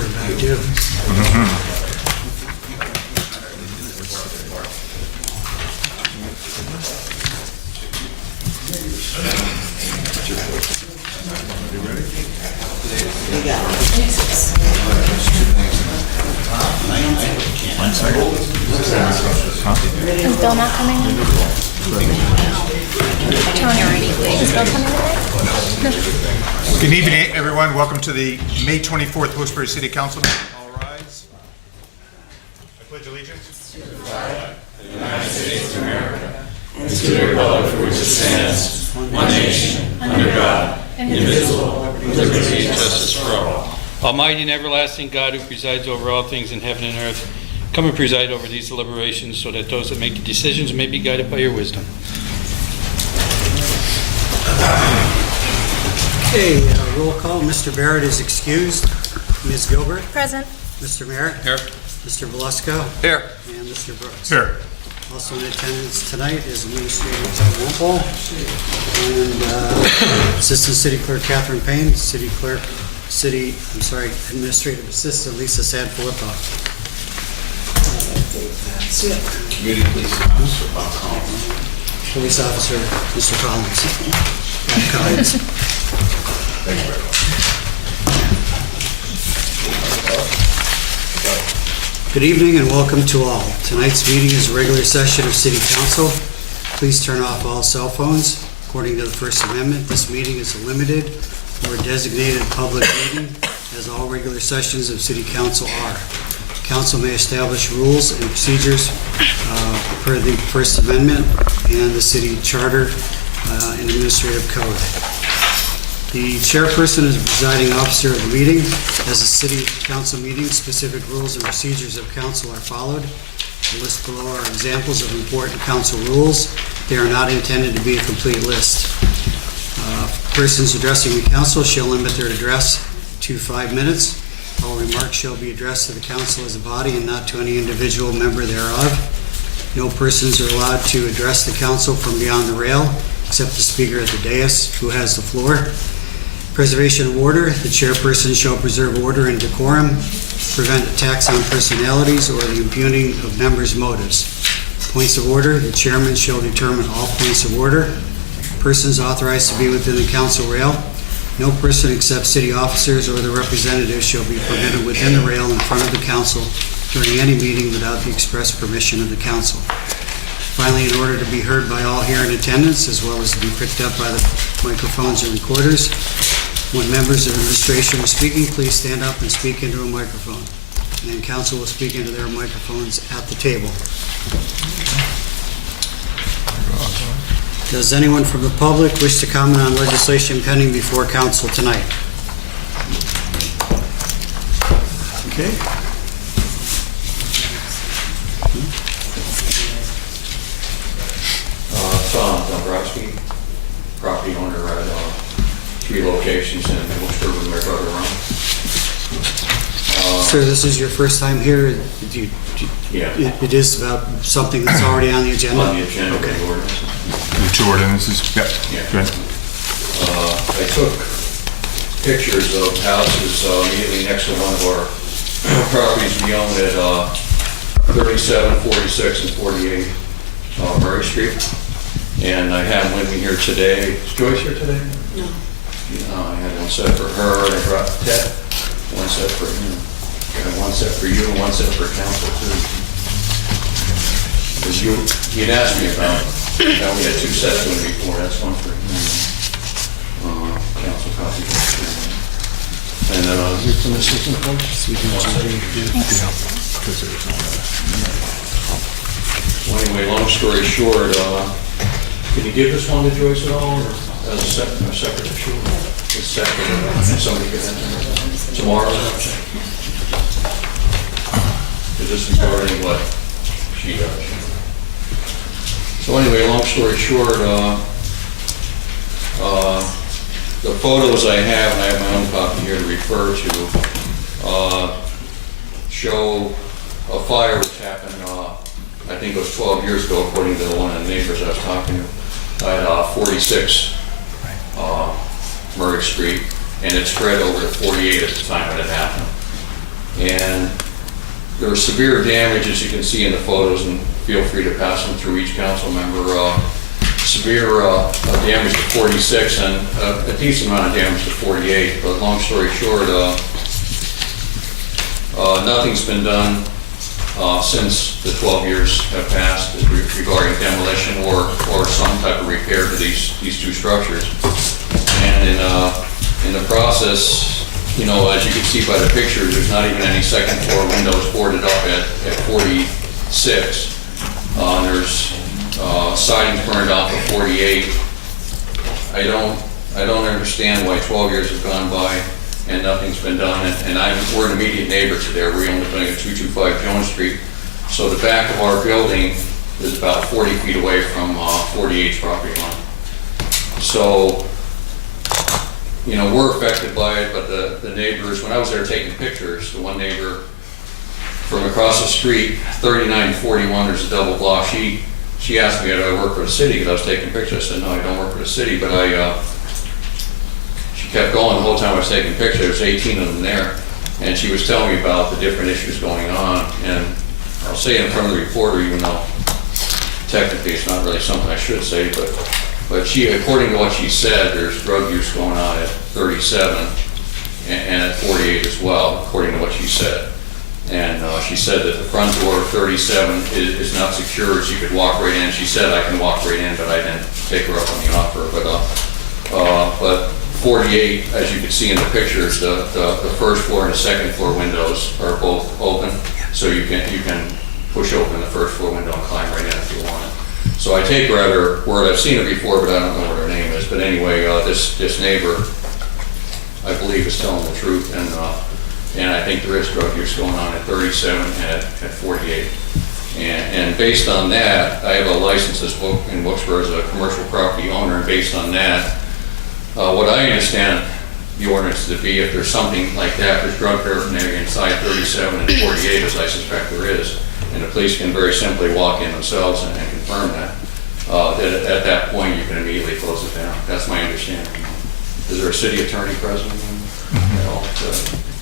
Sure, I do. One second. Is Bill not coming in? Tony already. Is Bill coming in? Good evening, everyone. Welcome to the May 24th Wilkes-Barre City Council meeting. All rise. I pledge allegiance to the flag of the United States of America and to the republic for which it stands, one nation, under God, indivisible, with liberty and justice for all. Almighty and everlasting God, who presides over all things in heaven and earth, come and preside over these deliberations so that those that make the decisions may be guided by your wisdom. Okay, roll call. Mr. Barrett is excused. Ms. Gilbert? Present. Mr. Merritt? Here. Mr. Velasco? Here. And Mr. Brooks? Here. Also in attendance tonight is Administrator Ted Wemple and Assistant City Clerk Catherine Payne, Administrative Assistant Lisa Sanfilippo. That's it. Community Police Officer Bob Collins. Police Officer Mr. Collins. Bob Collins. Thank you very much. Good evening and welcome to all. Tonight's meeting is a regular session of City Council. Please turn off all cell phones. According to the First Amendment, this meeting is a limited or designated public meeting, as all regular sessions of City Council are. Council may establish rules and procedures per the First Amendment and the City Charter and Administrative Code. The chairperson is the presiding officer of the meeting. As a City Council meeting, specific rules and procedures of council are followed. The list below are examples of important council rules. They are not intended to be a complete list. Persons addressing the council shall limit their address to 5 minutes. All remarks shall be addressed to the council as a body and not to any individual member thereof. No persons are allowed to address the council from beyond the rail, except the speaker at the dais, who has the floor. Preservation of order. The chairperson shall preserve order and decorum, prevent attacks on personalities or the impugning of members' motives. Points of order. The chairman shall determine all points of order. Persons authorized to be within the council rail. No person except city officers or their representatives shall be permitted within the rail in front of the council during any meeting without the express permission of the council. Finally, in order to be heard by all here in attendance, as well as to be picked up by the microphones and recorders, when members of administration are speaking, please stand up and speak into a microphone. And council will speak into their microphones at the table. Does anyone from the public wish to comment on legislation pending before council tonight? Okay. Tom Dombrowski, property owner at 3 locations in Wilkes-Barre with my brother Ron. Sir, this is your first time here? Yeah. It is about something that's already on the agenda? On the agenda, okay. The ordinance. The 2 ordinances. Yep. Yeah. Good. I took pictures of houses immediately next to one of our properties we own at 37, 46, and 48 Murray Street. And I have one with me here today. Is Joyce here today? No. I had one set for her, and I brought Ted. One set for him. And one set for you, and one set for council too. Because you'd asked me about, now we had 2 sets of them before, that's one for him. Council copy. And then here's from the assistant coach. Well, anyway, long story short, can you give this one to Joyce at all, or as a separate issue? It's separate, somebody could enter tomorrow? Because this is already what she does. So anyway, long story short, the photos I have, and I have my own copy here to refer to, show a fire which happened, I think it was 12 years ago, according to one of the neighbors I was talking to, at 46 Murray Street, and it spread over to 48 at the time when it happened. And there was severe damage, as you can see in the photos, and feel free to pass them through each council member. Severe damage to 46 and a decent amount of damage to 48. But long story short, nothing's been done since the 12 years have passed regarding demolition or some type of repair to these two structures. And in the process, you know, as you can see by the picture, there's not even any second floor windows boarded up at 46. There's siding burned out for 48. I don't understand why 12 years have gone by and nothing's been done. And we're an immediate neighbor to there. We're only living at 225 Jones Street. So the back of our building is about 40 feet away from 48's property line. So, you know, we're affected by it, but the neighbors, when I was there taking pictures, the one neighbor from across the street, 3941, there's a double block. She asked me, do I work for the city? Because I was taking pictures. I said, no, I don't work for the city. But she kept going the whole time I was taking pictures. There's 18 of them there. And she was telling me about the different issues going on. And I'll say it in front of the reporter, even though technically it's not really something I should say, but she, according to what she said, there's drug use going on at 37 and at 48 as well, according to what she said. And she said that the front door of 37 is not secure, so you could walk right in. She said I can walk right in, but I didn't take her up on the offer. But 48, as you can see in the pictures, the first floor and the second floor windows are both open, so you can push open the first floor window and climb right in if you want it. So I take her at her word. I've seen her before, but I don't know what her name is. But anyway, this neighbor, I believe, is telling the truth, and I think there is drug use going on at 37 and at 48. And based on that, I have a license in Wilkes-Barre as a commercial property owner, and based on that, what I understand the ordinance to be, if there's something like that, there's drug paraphernalia inside 37 and 48, as I suspect there is, and the police can very simply walk in themselves and confirm that, that at that point you can immediately close it down. That's my understanding. Is there a city attorney present?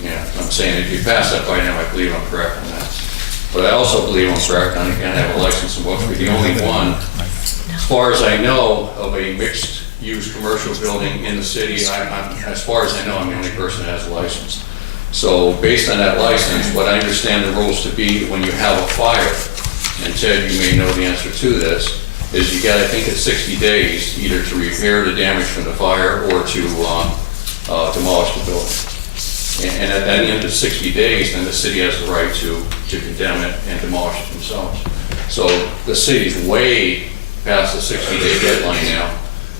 Yeah, I'm saying if you pass that by now, I believe I'm correct on that. But I also believe I'm correct on, again, I have a license in Wilkes-Barre, the only one, as far as I know, of a mixed-use commercial building in the city. As far as I know, I'm the only person that has a license. So based on that license, what I understand the rules to be when you have a fire, and Ted, you may know the answer to this, is you got, I think it's 60 days, either to repair the damage from the fire or to demolish the building. And at the end of 60 days, then the city has the right to condemn it and demolish it themselves. So the city's way past the 60-day deadline now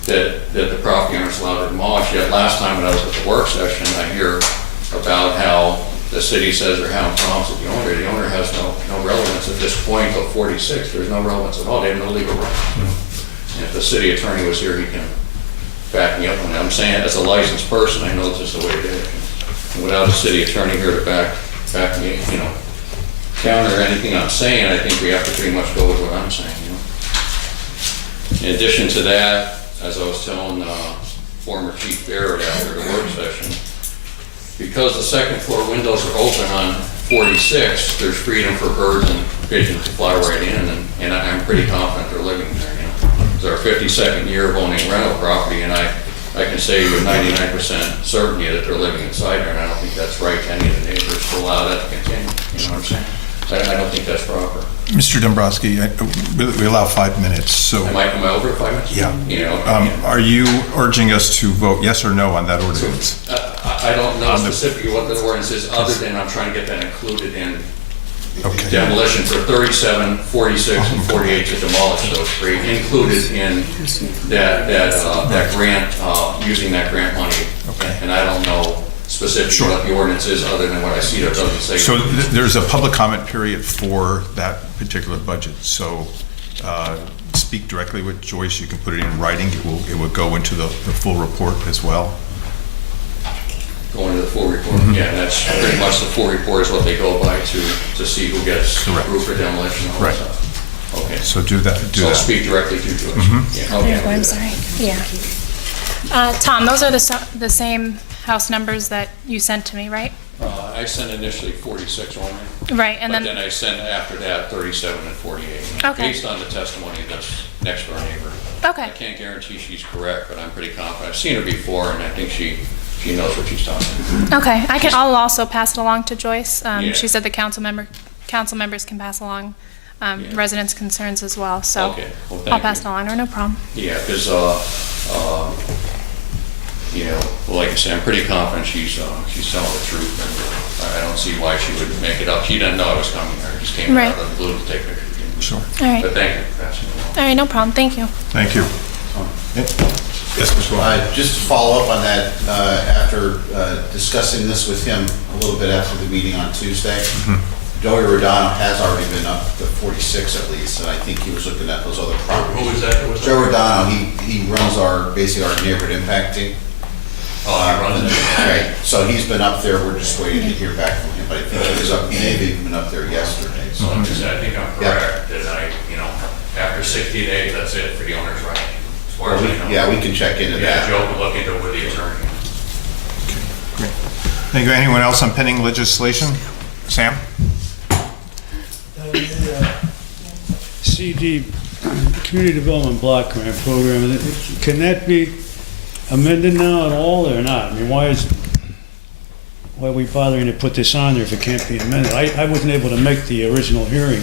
that the property owner's allowed to demolish. Yet last time when I was at the work session, I hear about how the city says they're having problems with the owner. The owner has no relevance at this point of 46. There's no relevance at all. They have no legal right. And if the city attorney was here, he can back me up on that. I'm saying as a licensed person, I know this is the way it is. And without a city attorney here to back me, counter anything I'm saying, I think we have to pretty much go with what I'm saying. In addition to that, as I was telling former Chief Barrett after the work session, because the second floor windows are open on 46, there's freedom for birds and pigeons to fly right in, and I'm pretty confident they're living there. It's our 52nd year of owning rental property, and I can say with 99% certainty that they're living inside there, and I don't think that's right to any of the neighbors to allow that to continue. You know what I'm saying? I don't think that's proper. Mr. Dombrowski, we allow 5 minutes, so. Am I over 5 minutes? Yeah. Are you urging us to vote yes or no on that ordinance? I don't know specifically what the ordinance is, other than I'm trying to get that included in demolition for 37, 46, and 48 to demolish those three, included in that grant, using that grant money. Okay. And I don't know specifically what the ordinance is, other than what I see that doesn't say. So there's a public comment period for that particular budget. So speak directly with Joyce. You can put it in writing. It will go into the full report as well. Going to the full report. Yeah, that's pretty much the full report is what they go by to see who gets approved for demolition and all that stuff. Okay. So do that. So I'll speak directly to Joyce. Yeah, I'm sorry. Yeah. Tom, those are the same house numbers that you sent to me, right? I sent initially 46 only, Right, and but then, then I sent after that 37 and 48. Okay. Based on the testimony of this next door neighbor. I okay, can't guarantee she's correct, but I'm pretty confident. I've seen her before, and I think she knows what she's talking about. okay. I'll also pass it along to Joyce. Yeah. She said the council members can pass along residents' concerns as well, so Okay, well, I'll thank pass you. it along, or no problem. Yeah, because, you know, like I say, I'm pretty confident she's telling the truth, and I don't see why she would make it up. She didn't know I was coming here, just came Right. out of the blue to take pictures. Sure. All right, But thank you for passing it along. all right, no problem, thank you. Thank you. Yes, Mr. Wall. Just to follow up on that, after discussing this with him a little bit after the meeting on Tuesday, Joey Rodano has already been up to 46 at least, and I think he was looking at those other properties. Who was that? Joe Rodano, he runs basically our neighborhood impact team. Oh, he runs it. Right, so he's been up there, we're just waiting to hear back from him, but I think he was up, he may have even been up there yesterday, so. I think I'm correct, that after 60 days, that's it for the owner's right. As far as I know. Yeah, we can check into Yeah, that. Joe can look into it with the attorney. Great. Thank you. Anyone else on pending legislation? Sam? CD, Community Development Block Grant Program, can that be amended now at all or not? I mean, why are we bothering to put this on there if it can't be amended? I wasn't able to make the original hearing.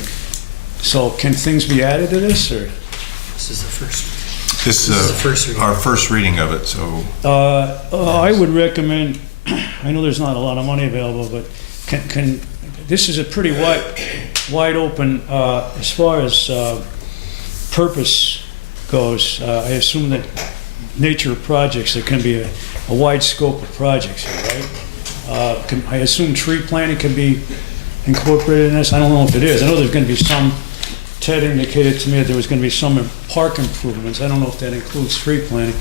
So can things be added to this, or? This is the first. This This is is the first reading. our first reading of it, so I would recommend, I know there's not a lot of money available, but this is a pretty wide open, as far as purpose goes. I assume that nature of projects, there can be a wide scope of projects here, right? I assume tree planting can be incorporated in this. I don't know if it is. I know there's going to be some, Ted indicated to me that there was going to be some park improvements. I don't know if that includes tree planting.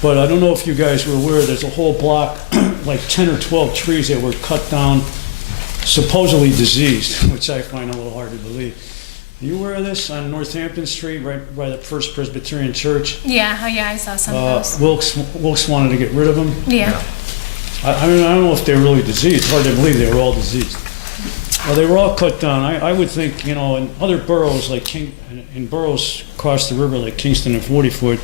But I don't know if you guys were aware, there's a whole block, like 10 or 12 trees that were cut down, supposedly diseased, which I find a little hard to believe. Are you aware of this on Northampton Street, right by the First Presbyterian Church? Yeah, I saw some of those. Wilkes wanted to get rid of them. Yeah, I mean, I don't know if they're really diseased. It's hard to believe they were all diseased. Well, they were all cut down. I would think, in other boroughs, like in boroughs across the river, like Kingston and 44th,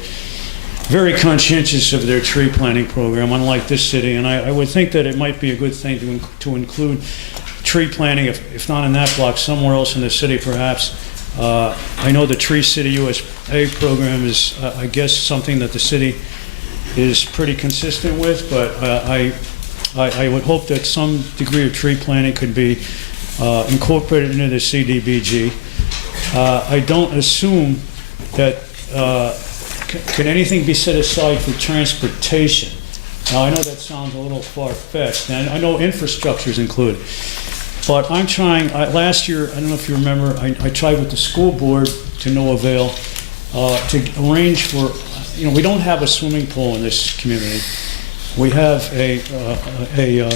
very conscientious of their tree planting program, unlike this city. And I would think that it might be a good thing to include tree planting, if not in that block, somewhere else in the city, perhaps. I know the Tree City USA program is, I guess, something that the city is pretty consistent with, but I would hope that some degree of tree planting could be incorporated into the CDBG. I don't assume that, can anything be set aside for transportation? Now, I know that sounds a little far-fetched, and I know infrastructure is included. But I'm trying, last year, I don't know if you remember, I tried with the school board to no avail to arrange for, we don't have a swimming pool in this community. We have a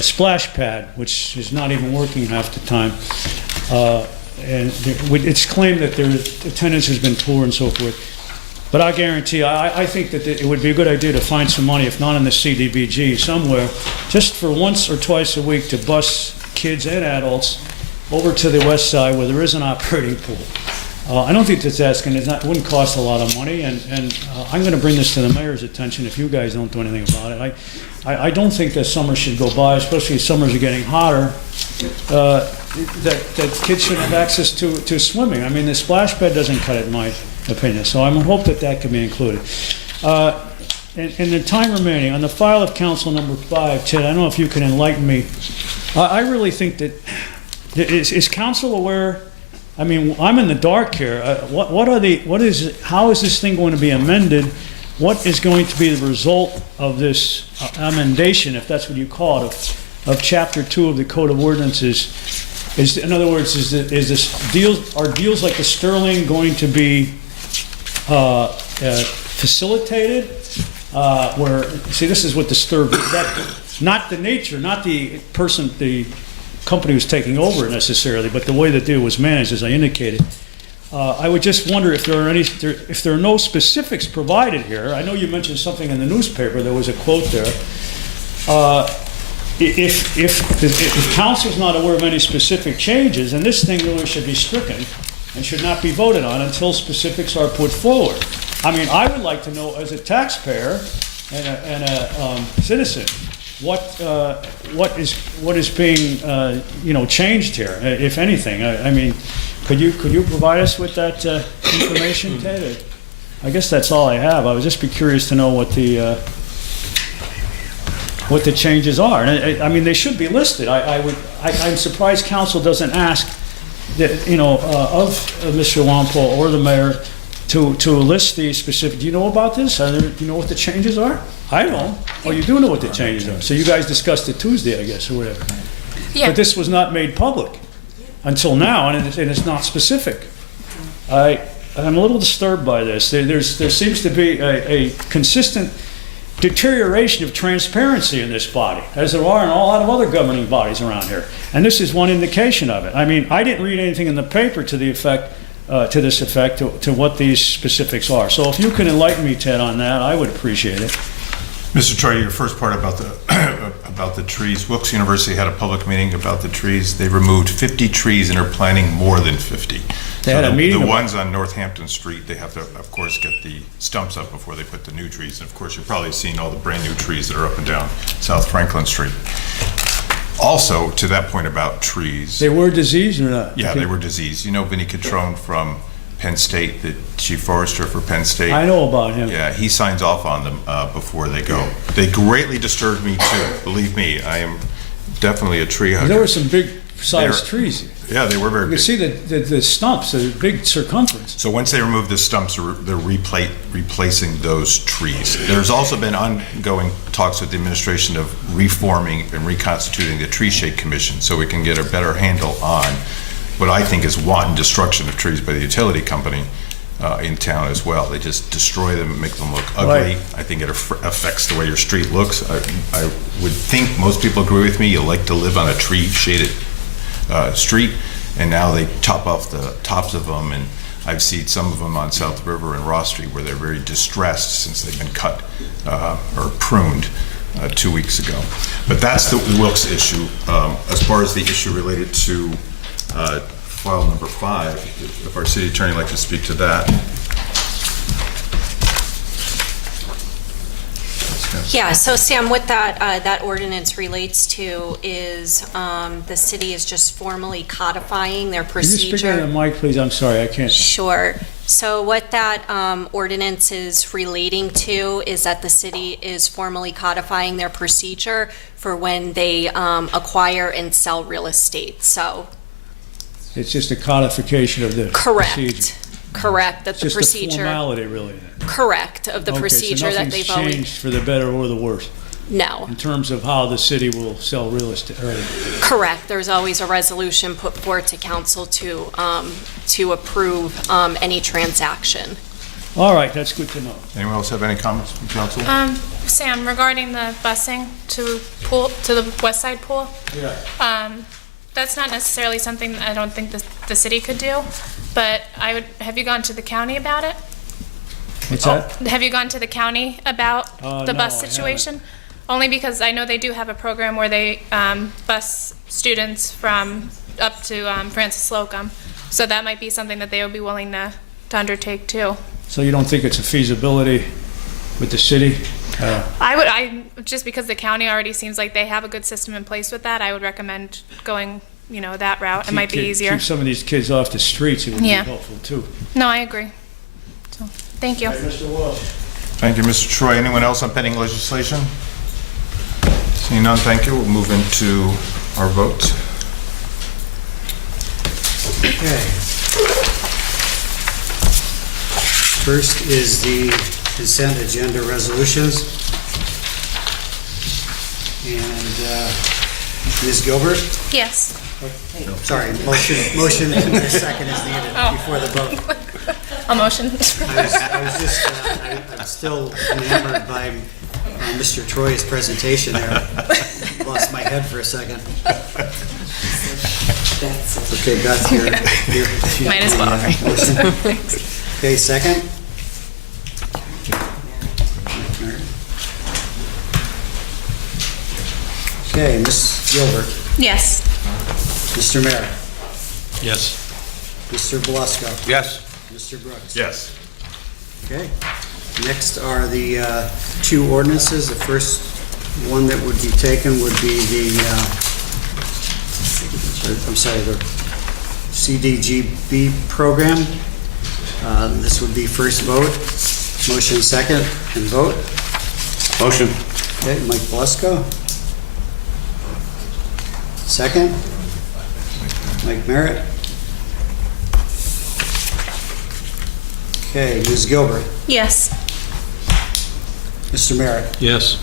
splash pad, which is not even working half the time. And it's claimed that their attendance has been poor and so forth. But I guarantee, I think that it would be a good idea to find some money, if not in the CDBG, somewhere, just for once or twice a week to bus kids and adults over to the west side where there is an operating pool. I don't think that's asking, it wouldn't cost a lot of money, and I'm going to bring this to the mayor's attention if you guys don't do anything about it. I don't think that summer should go by, especially if summers are getting hotter, that kids should have access to swimming. I mean, the splash pad doesn't cut it, in my opinion, so I hope that can be included. In the time remaining, on the file of council number 5, Ted, I don't know if you can enlighten me. I really think that, is council aware? I mean, I'm in the dark here. How is this thing going to be amended? What is going to be the result of this amendation, if that's what you call it, of Chapter 2 of the Code of Ordinances? In other words, are deals like the Sterling going to be facilitated? This is what disturbed, not the nature, not the person, the company who's taking over necessarily, but the way the deal was managed, as I indicated. I would just wonder if there are no specifics provided here. I know you mentioned something in the newspaper. There was a quote there. if council's not aware of any specific changes, then this thing really should be stricken and should not be voted on until specifics are put forward. I mean, I would like to know, as a taxpayer and a citizen, what is being changed here, if anything. I mean, could you provide us with that information, Ted? I guess that's all I have. I would just be curious to know what the changes are. And I mean, they should be listed. I'm surprised council doesn't ask that, of Mr. Wampole or the mayor to list the specific. Do you know about this? Do you know what the changes are? I don't. Oh, you do know what the changes are. So you guys discussed it Tuesday, I guess, or whatever. Yeah. But this was not made public until now, and it's not specific. I'm a little disturbed by this. There seems to be a consistent deterioration of transparency in this body, as there are in a lot of other governing bodies around here. And this is one indication of it. I mean, I didn't read anything in the paper to this effect, to what these specifics are. So if you can enlighten me, Ted, on that, I would appreciate it. Mr. Troy, your first part about the trees. Wilkes University had a public meeting about the trees. They removed 50 trees and are planning more than 50. They had a meeting The about- ones on Northampton Street, they have to, of course, get the stumps up before they put the new trees. And of course, you've probably seen all the brand new trees that are up and down South Franklin Street. Also, to that point about trees. They were diseased or not? Yeah, Okay. they were diseased. You know Vinnie Catrone from Penn State, the chief forester for Penn State? I know about him. Yeah, he signs off on them before they go. They greatly disturbed me too. Believe me, I am definitely a tree hugger. There were some big sized They're- trees. Yeah, they were very You big. can see the stumps, the big circumference. So once they remove the stumps, they're replacing those trees. There's also been ongoing talks with the administration of reforming and reconstituting the Tree Shade Commission so we can get a better handle on what I think is wanton destruction of trees by the utility company in town as well. They just destroy them, make them look ugly. Right. I think it affects the way your street looks. I would think most people agree with me. You like to live on a tree-shaded street, and now they chop off the tops of them, and I've seen some of them on South River and Ross Street where they're very distressed since they've been cut or pruned 2 weeks ago. But that's the Wilkes issue. As far as the issue related to file number 5, if our city attorney would like to speak to that. Yeah, so Sam, what that ordinance relates to is the city is just formally codifying their Can you speak into the procedure. mic, please? I'm sorry, I can't. Sure. So what that ordinance is relating to is that the city is formally codifying their procedure for when they acquire and sell real estate. So, It's just a codification of the procedure. correct, that It's the just a procedure, formality, really. correct, of the procedure that they've Okay, so nothing's always, changed for the better or the worse no. in terms of how the city will sell real estate. Correct. There's always a resolution put forth to council to approve any transaction. All right, that's good to know. Anyone else have any comments from council? Sam, regarding the busing to the west side pool, that's not necessarily something that I don't think the city could do, but have you gone to the county about it? What's that? Have you gone to the county about the no, bus I situation? Only because I know they do have a program where they bus students from up to Francis Slocum. So that might be something that they would be willing to undertake too. So you don't think it's a feasibility with the city? Just because the county already seems like they have a good system in place with that, I would recommend going, that route. It might be easier. Keep some of these kids off the streets, it would be Yeah. helpful too. No, I agree. So, thank you. Mr. Walsh. Thank you, Mr. Troy. Anyone else on pending legislation? Seeing none, thank you. We'll move into our votes. Okay. First is the consent agenda resolutions. And Ms. Gilbert? Yes. Sorry, motion and a second is needed before the vote. A motion. I'm still enamored by Mr. Troy's presentation there. Lost my head for a second. Okay, got your Might as well, right? motion. Okay, second? Okay, Ms. Gilbert, Yes. Mr. Merritt, Yes. Mr. Belusco, Yes. Mr. Brooks. Yes. Okay. Next are the two ordinances. The first one that would be taken would be the CDGB program. This would be first vote. Motion second and vote. Motion. Okay, Mike Belusco. Second. Mike Merritt. Okay, Ms. Gilbert. Yes. Mr. Merritt. Yes.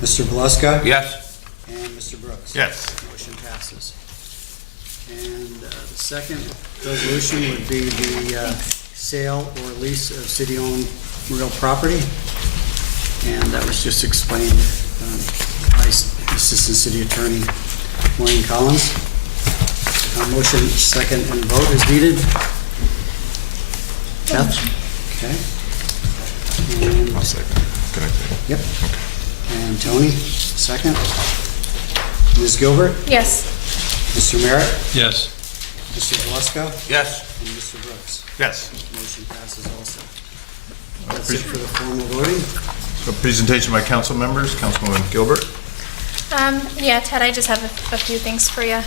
Mr. Belusco. Yes. And Mr. Brooks. Yes. Motion passes. And the second resolution would be the sale or lease of city-owned real property. And that was just explained by Assistant City Attorney Maureen Collins. Motion second and vote is needed. Kath? Okay. And, I'll second. yep. And Tony, second. Ms. Gilbert? Yes. Mr. Merritt? Yes. Mr. Belusco? Yes. And Mr. Brooks. Yes. Motion passes also. That's it for the formal voting. A presentation by council members. Councilwoman Gilbert. Yeah, Ted, I just have a few things for you.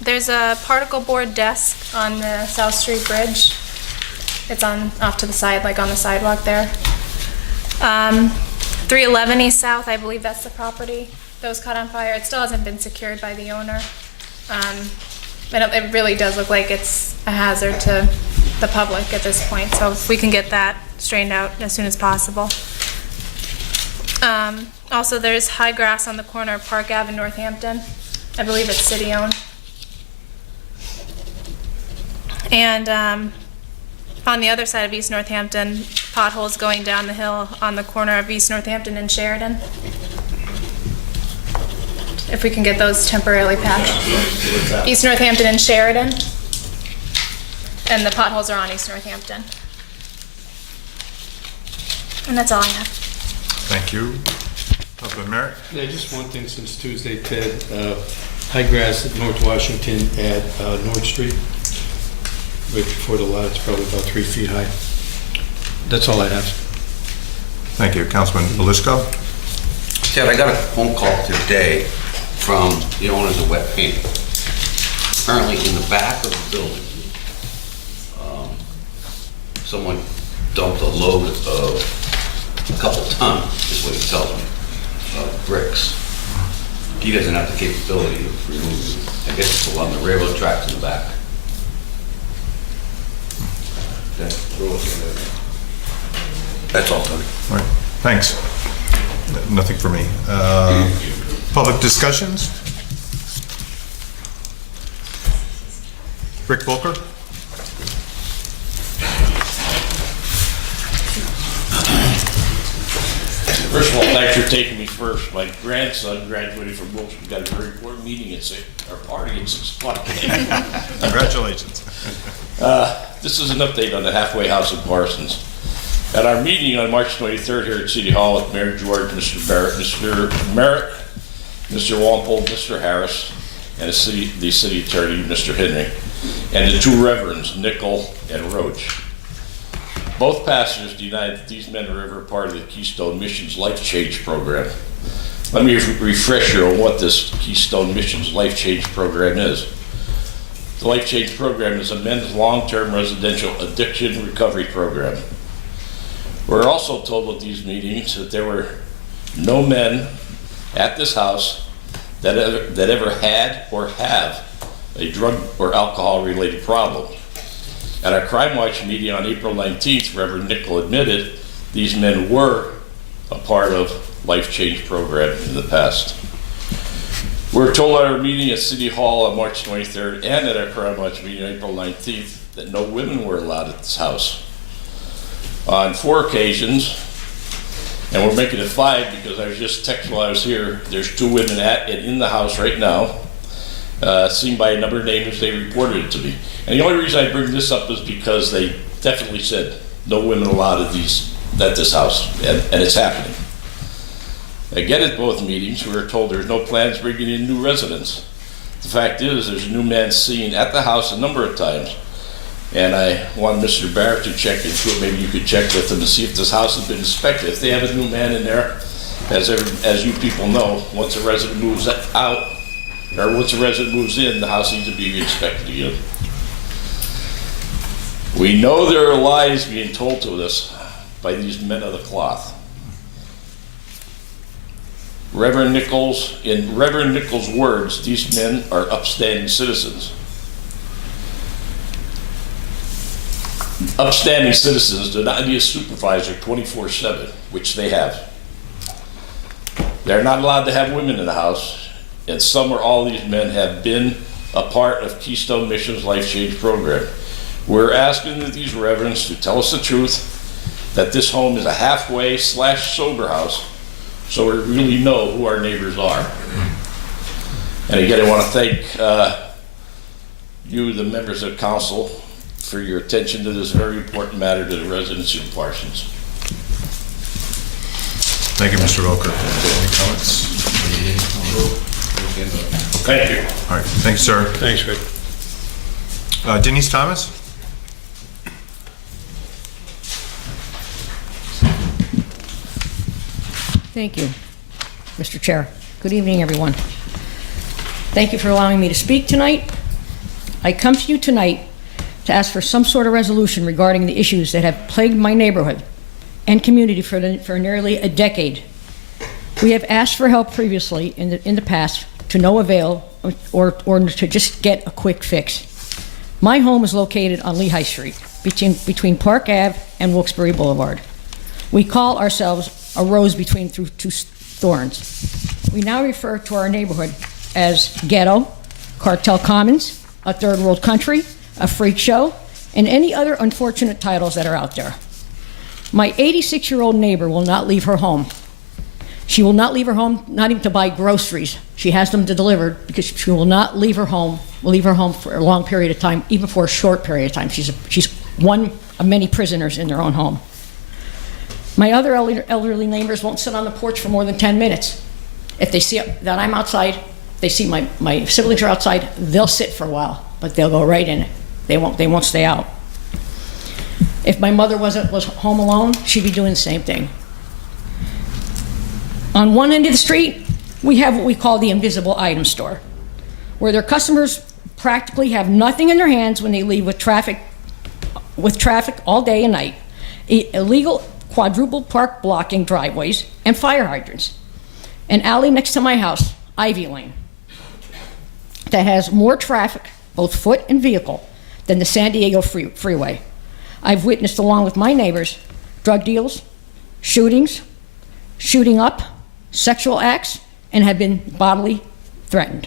There's a particle board desk on the South Street Bridge. It's off to the side, like on the sidewalk there. 311 East South, I believe that's the property that was caught on fire. It still hasn't been secured by the owner. It really does look like it's a hazard to the public at this point, so if we can get that straightened out as soon as possible. Also, there's high grass on the corner of Park Ave in Northampton. I believe it's city-owned. And on the other side of East Northampton, potholes going down the hill on the corner of East Northampton and Sheridan. If we can get those temporarily patched. East Northampton and Sheridan. And the potholes are on East Northampton. And that's all I have. Thank you. Councilman Merritt. Yeah, just one thing since Tuesday, Ted. High grass at North Washington at North Street. Right before the lot, it's probably about 3 feet high. That's all I have. Thank you. Councilman Belusco. Ted, I got a phone call today from the owners of Wet Paint. Apparently in the back of the building, someone dumped a load of a couple ton, is what he tells me, of bricks. He doesn't have the capability of removing them. I guess it's along the railroad tracks in the back. That's all, Tony. All right. Thanks. Nothing for me. Public discussions? Rick Volker? First of all, thanks for taking me first. My grandson graduated from Wilkes. We got a very important meeting at our party at 6 o'clock. Congratulations. This is an update on the halfway house in Parsons. At our meeting on March 23rd here at City Hall with Mayor George, Mr. Barrett, Mr. Merritt, Mr. Walpole, Mr. Harris, and the city attorney, Mr. Henry, and the two reverends, Nickel and Roach. Both pastors denied that these men are ever part of the Keystone Missions Life Change Program. Let me refresh you on what this Keystone Missions Life Change Program is. The Life Change Program is a men's long-term residential addiction recovery program. We're also told at these meetings that there were no men at this house that ever had or have a drug or alcohol-related problem. At our Crime Watch meeting on April 19th, Reverend Nickel admitted these men were a part of Life Change Program in the past. We're told at our meeting at City Hall on March 23rd and at our Crime Watch meeting on April 19th that no women were allowed at this house. On 4 occasions, and we're making it 5 because I was just texting while I was here, there's 2 women at and in the house right now, seen by a number of neighbors. They reported it to me. And the only reason I bring this up is because they definitely said no women allowed at this house, and it's happening. Again, at both meetings, we were told there's no plans bringing in new residents. The fact is, there's a new man seen at the house a number of times. And I want Mr. Barrett to check into it. Maybe you could check with them and see if this house has been inspected. If they have a new man in there, as you people know, once a resident moves out, or once a resident moves in, the house needs to be inspected again. We know there are lies being told to us by these men of the cloth. Reverend Nichols, in Reverend Nichols' words, these men are upstanding citizens. Upstanding citizens do not need a supervisor 24/7, which they have. They're not allowed to have women in the house, and some or all of these men have been a part of Keystone Mission's Life Change program. We're asking these reverends to tell us the truth, that this home is a halfway / sober house, so we really know who our neighbors are. And again, I want to thank you, the members of council, for your attention to this very important matter to the residents in Parsons. Thank you, Mr. Welker. Any comments? Thank you. All right, thanks, sir. Thanks, Rick. Denise Thomas? Thank you, Mr. Chair. Good evening, everyone. Thank you for allowing me to speak tonight. I come to you tonight to ask for some sort of resolution regarding the issues that have plagued my neighborhood and community for nearly a decade. We have asked for help previously in the past to no avail, or to just get a quick fix. My home is located on Lehigh Street, between Park Ave and Wilkes-Barre Boulevard. We call ourselves a rose between two thorns. We now refer to our neighborhood as ghetto, cartel commons, a third world country, a freak show, and any other unfortunate titles that are out there. My 86-year-old neighbor will not leave her home. She will not leave her home, not even to buy groceries. She has them delivered because she will not leave her home, for a long period of time, even for a short period of time. She's one of many prisoners in their own home. My other elderly neighbors won't sit on the porch for more than 10 minutes. If they see that I'm outside, they see my siblings are outside, they'll sit for a while, but they'll go right in it. They won't stay out. If my mother was home alone, she'd be doing the same thing. On one end of the street, we have what we call the invisible item store, where their customers practically have nothing in their hands when they leave with traffic all day and night. Illegal quadruple park blocking driveways and fire hydrants. An alley next to my house, Ivy Lane, that has more traffic, both foot and vehicle, than the San Diego freeway. I've witnessed, along with my neighbors, drug deals, shootings, shooting up, sexual acts, and have been bodily threatened.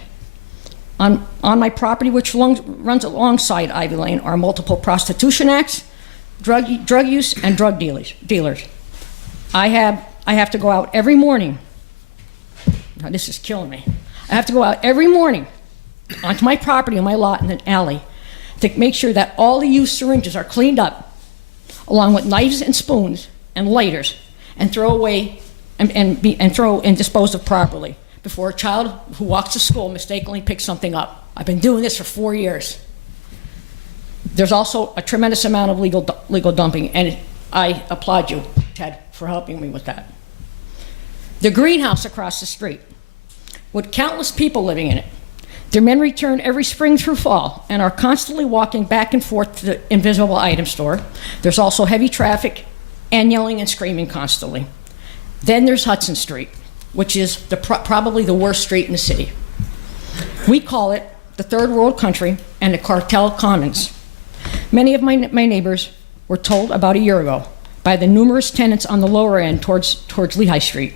On my property, which runs alongside Ivy Lane, are multiple prostitution acts, drug use, and drug dealers. I have to go out every morning. Now, this is killing me. I have to go out every morning onto my property, on my lot in an alley, to make sure that all the used syringes are cleaned up, along with knives and spoons and lighters, and throw away and dispose of properly before a child who walks to school mistakenly picks something up. I've been doing this for 4 years. There's also a tremendous amount of legal dumping, and I applaud you, Ted, for helping me with that. The greenhouse across the street, with countless people living in it. Their men return every spring through fall and are constantly walking back and forth to the invisible item store. There's also heavy traffic and yelling and screaming constantly. Then there's Hudson Street, which is probably the worst street in the city. We call it the third world country and the cartel commons. Many of my neighbors were told about a year ago by the numerous tenants on the lower end towards Lehigh Street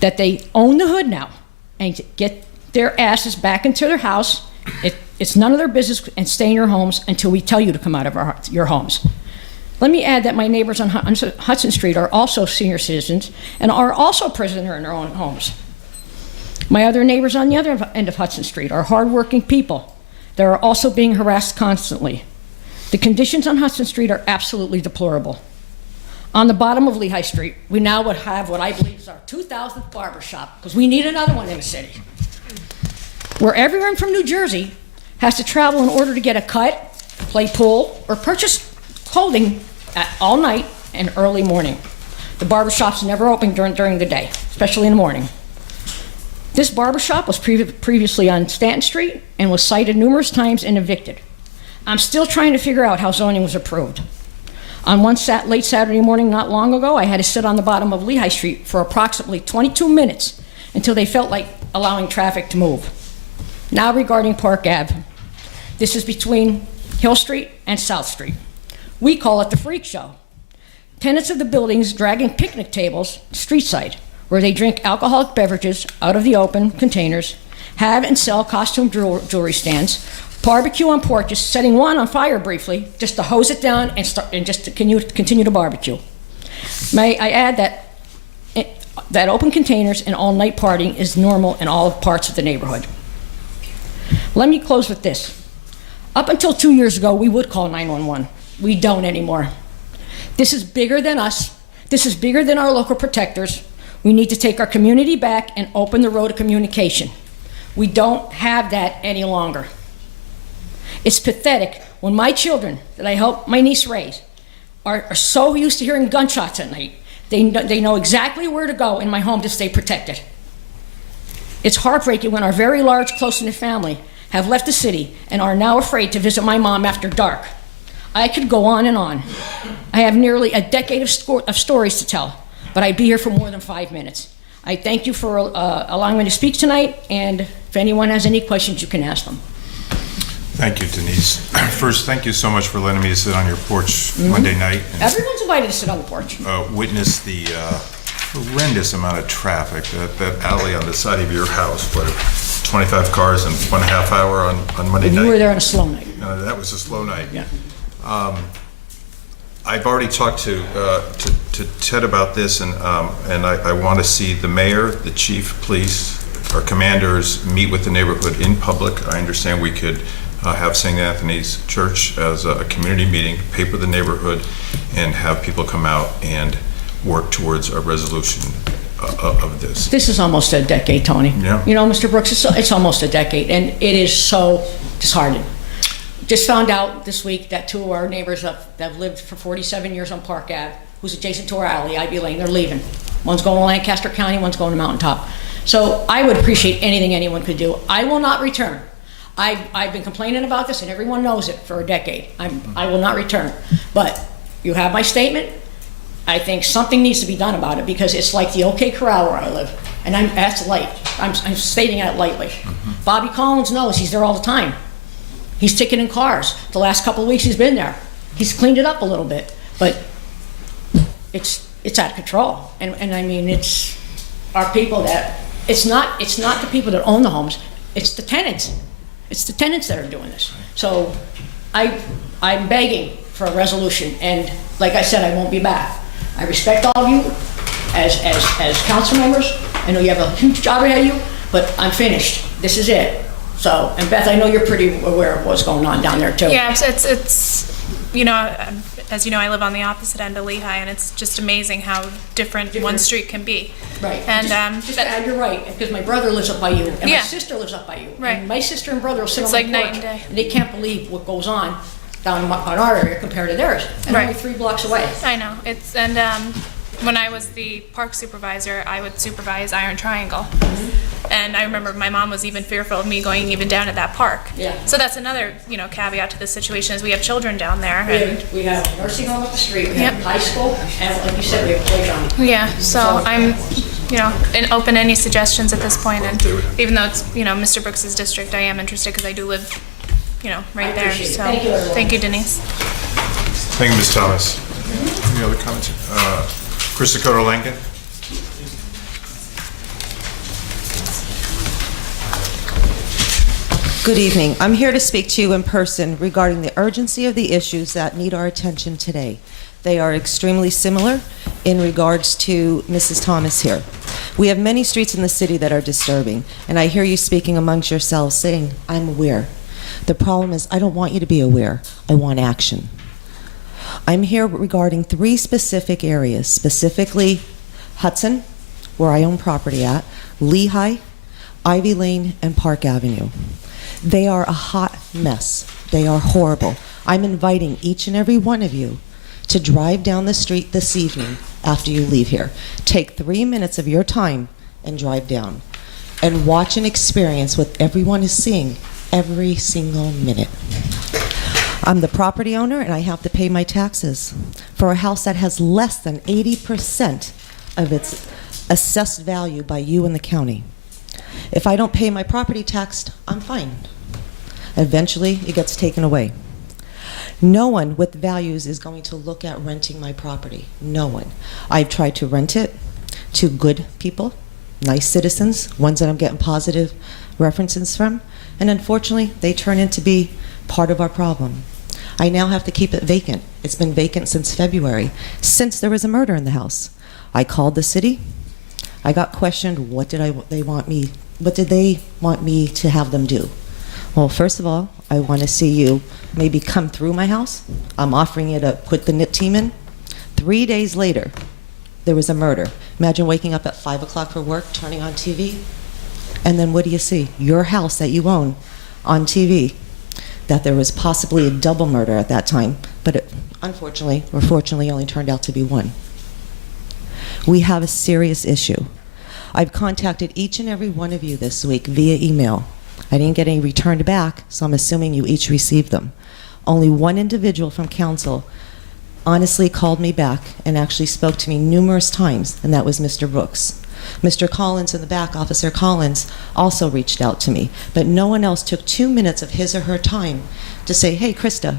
that they own the hood now and get their asses back into their house. It's none of their business, and stay in your homes until we tell you to come out of your homes. Let me add that my neighbors on Hudson Street are also senior citizens and are also prisoners in their own homes. My other neighbors on the other end of Hudson Street are hardworking people that are also being harassed constantly. The conditions on Hudson Street are absolutely deplorable. On the bottom of Lehigh Street, we now would have what I believe is our 2,000th barber shop, because we need another one in the city, where everyone from New Jersey has to travel in order to get a cut, play pool, or purchase clothing all night and early morning. The barber shop's never open during the day, especially in the morning. This barber shop was previously on Stanton Street and was cited numerous times and evicted. I'm still trying to figure out how zoning was approved. On one late Saturday morning not long ago, I had to sit on the bottom of Lehigh Street for approximately 22 minutes until they felt like allowing traffic to move. Now regarding Park Ave. This is between Hill Street and South Street. We call it the Freak Show. Tenants of the buildings dragging picnic tables street side, where they drink alcoholic beverages out of the open containers, have and sell costume jewelry stands, barbecue on porches, setting one on fire briefly just to hose it down and just to continue to barbecue. May I add that open containers and all-night partying is normal in all parts of the neighborhood. Let me close with this. Up until 2 years ago, we would call 911. We don't anymore. This is bigger than us. This is bigger than our local protectors. We need to take our community back and open the road to communication. We don't have that any longer. It's pathetic when my children that I help my niece raise are so used to hearing gunshots at night. They know exactly where to go in my home to stay protected. It's heartbreaking when our very large, close-knit family have left the city and are now afraid to visit my mom after dark. I could go on and on. I have nearly a decade of stories to tell, but I'd be here for more than 5 minutes. I thank you for allowing me to speak tonight, and if anyone has any questions, you can ask them. Thank you, Denise. First, thank you so much for letting me to sit on your porch Monday night and Everyone's invited to sit on the porch. witness the horrendous amount of traffic, that alley on the side of your house, what, 25 cars in 1.5 hours on Monday night? You were there on a slow night. That was a slow night. Yeah. I've already talked to Ted about this, and I want to see the mayor, the chief of police, our commanders meet with the neighborhood in public. I understand we could have St. Anthony's Church as a community meeting, paper the neighborhood, and have people come out and work towards a resolution of this. This is almost a decade, Tony. Yeah. You know, Mr. Brooks, it's almost a decade, and it is so disheartening. Just found out this week that two of our neighbors that have lived for 47 years on Park Ave, who's adjacent to our alley, Ivy Lane, they're leaving. One's going to Lancaster County, one's going to Mountaintop. So I would appreciate anything anyone could do. I will not return. I've been complaining about this, and everyone knows it for a decade. I will not return. But you have my statement. I think something needs to be done about it, because it's like the OK Corral where I live, and that's light. I'm stating that lightly. Bobby Collins knows, he's there all the time. He's ticketing cars. The last couple of weeks he's been there. He's cleaned it up a little bit, but it's out of control. And I mean, it's our people that, it's not the people that own the homes, it's the tenants. It's the tenants that are doing this. So I'm begging for a resolution, and like I said, I won't be back. I respect all of you as council members. I know you have a huge job ahead of you, but I'm finished. This is it. So, and Beth, I know you're pretty aware of what's going on down there too. Yeah, it's you know, as you know, I live on the opposite end of Lehigh, and it's just amazing how different one street can be. Right. And just to add, you're right, because my brother lives up by you, and Yeah. my sister lives up by you. Right. And my sister and brother will sit It's on like the night porch, and day. and they can't believe what goes on down in our area compared to theirs, and Right. only 3 blocks away. I know, when I was the park supervisor, I would supervise Iron Triangle. And I remember my mom was even fearful of me going even down at that park. Yeah. So that's another, caveat to this situation is we have children down there. And We have a nursing home up the street, we have Yep. high school, and like you said, we have a playground. yeah, so I'm, and open to any suggestions at this point. And even though it's, Mr. Brooks's district, I am interested because I do live, right there. appreciate it. So Thank you, everyone. thank you, Denise. Thank you, Ms. Thomas. Any other comments? Chris Dakota-Langen? Good evening. I'm here to speak to you in person regarding the urgency of the issues that need our attention today. They are extremely similar in regards to Mrs. Thomas here. We have many streets in the city that are disturbing, and I hear you speaking amongst yourselves saying, I'm aware. The problem is I don't want you to be aware. I want action. I'm here regarding 3 specific areas, specifically Hudson, where I own property at, Lehigh, Ivy Lane, and Park Avenue. They are a hot mess. They are horrible. I'm inviting each and every one of you to drive down the street this evening after you leave here. Take 3 minutes of your time and drive down and watch and experience what everyone is seeing every single minute. I'm the property owner and I have to pay my taxes for a house that has less than 80% of its assessed value by you and the county. If I don't pay my property tax, I'm fine. Eventually, it gets taken away. No one with values is going to look at renting my property. No one. I've tried to rent it to good people, nice citizens, ones that I'm getting positive references from, and unfortunately, they turn into be part of our problem. I now have to keep it vacant. It's been vacant since February, since there was a murder in the house. I called the city. I got questioned, what did they want me to have them do? Well, first of all, I want to see you maybe come through my house. I'm offering you to put the NIT team in. 3 days later, there was a murder. Imagine waking up at 5 o'clock for work, turning on TV, and then what do you see? Your house that you own on TV, that there was possibly a double murder at that time, but it, unfortunately or fortunately, only turned out to be one. We have a serious issue. I've contacted each and every one of you this week via email. I didn't get any returned back, so I'm assuming you each received them. Only one individual from council honestly called me back and actually spoke to me numerous times, and that was Mr. Brooks. Mr. Collins in the back, Officer Collins, also reached out to me, but no one else took 2 minutes of his or her time to say, hey, Krista,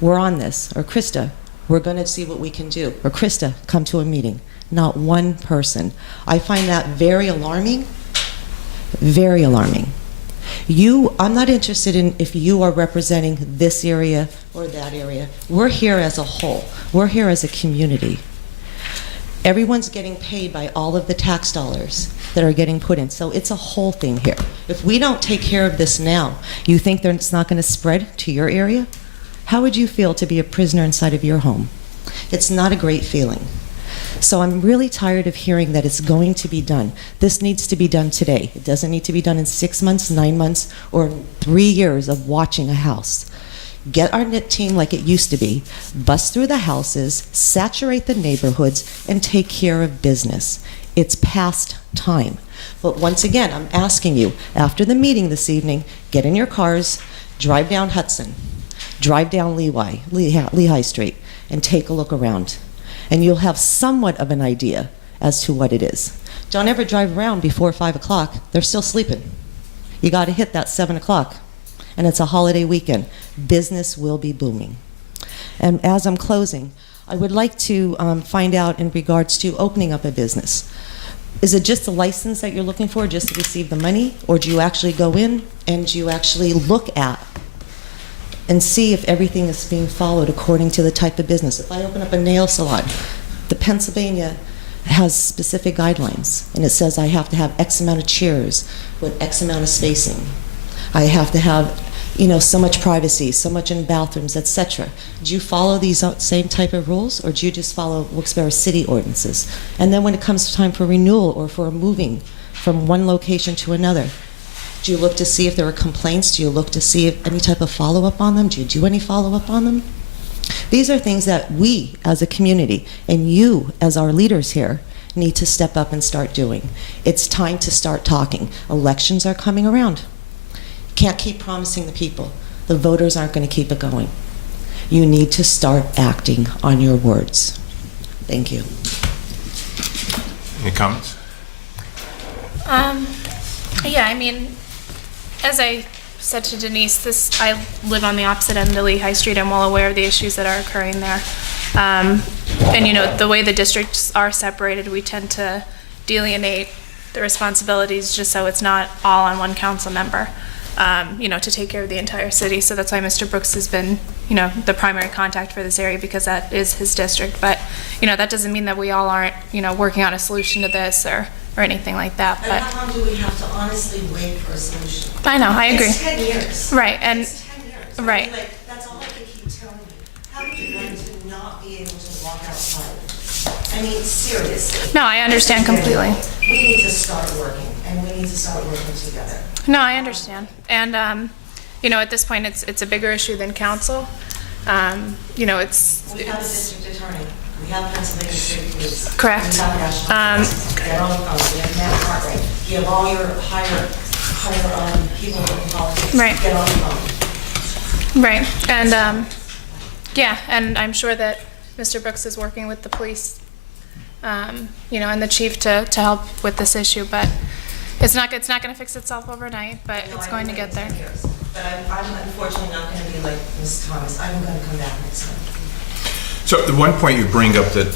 we're on this, or Krista, we're going to see what we can do, or Krista, come to a meeting. Not one person. I find that very alarming, very alarming. I'm not interested in if you are representing this area or that area. We're here as a whole. We're here as a community. Everyone's getting paid by all of the tax dollars that are getting put in, so it's a whole thing here. If we don't take care of this now, you think that it's not going to spread to your area? How would you feel to be a prisoner inside of your home? It's not a great feeling. So I'm really tired of hearing that it's going to be done. This needs to be done today. It doesn't need to be done in 6 months, 9 months, or 3 years of watching a house. Get our NIT team like it used to be, bust through the houses, saturate the neighborhoods, and take care of business. It's past time. But once again, I'm asking you, after the meeting this evening, get in your cars, drive down Hudson, drive down Lehigh Street, and take a look around. And you'll have somewhat of an idea as to what it is. Don't ever drive around before 5 o'clock. They're still sleeping. You got to hit that 7 o'clock. And it's a holiday weekend. Business will be booming. And as I'm closing, I would like to find out in regards to opening up a business. Is it just a license that you're looking for just to receive the money? Or do you actually go in and do you actually look at and see if everything is being followed according to the type of business? If I open up a nail salon, the Pennsylvania has specific guidelines, and it says I have to have X amount of chairs with X amount of spacing. I have to have, so much privacy, so much in bathrooms, etc. Do you follow these same type of rules, or do you just follow Wilkes-Barre city ordinances? And then when it comes time for renewal or for moving from one location to another, do you look to see if there are complaints? Do you look to see if any type of follow-up on them? Do you do any follow-up on them? These are things that we as a community and you as our leaders here need to step up and start doing. It's time to start talking. Elections are coming around. You can't keep promising the people. The voters aren't going to keep it going. You need to start acting on your words. Thank you. Any comments? Yeah, as I said to Denise, I live on the opposite end of Lehigh Street. I'm well aware of the issues that are occurring there. And the way the districts are separated, we tend to delineate the responsibilities just so it's not all on one council member, to take care of the entire city. So that's why Mr. Brooks has been, the primary contact for this area, because that is his district. But, that doesn't mean that we all aren't, working on a solution to this or anything like that. And But how long do we have to honestly wait for a solution? I know, I agree. It's 10 years. Right, and It's 10 years. right. That's all I can keep telling you. How do you want to I mean, seriously. No, I understand completely. We need to start working, and we need to start working together. No, I understand. And, you know, at this point, it's a bigger issue than council. You know, it's... We have a district attorney. We have Pennsylvania State Police. Correct. We have national police. Get on the phone. We have Matt Cartwright. You have all your higher people in politics. Right. Get on the phone. Right. And, yeah, and I'm sure that Mr. Brooks is working with the police, you know, and the chief to help with this issue, but it's not going to fix itself overnight, but it's going to get there. But I'm unfortunately not going to be like Ms. Thomas. I'm going to come back next time. So the one point you bring up that,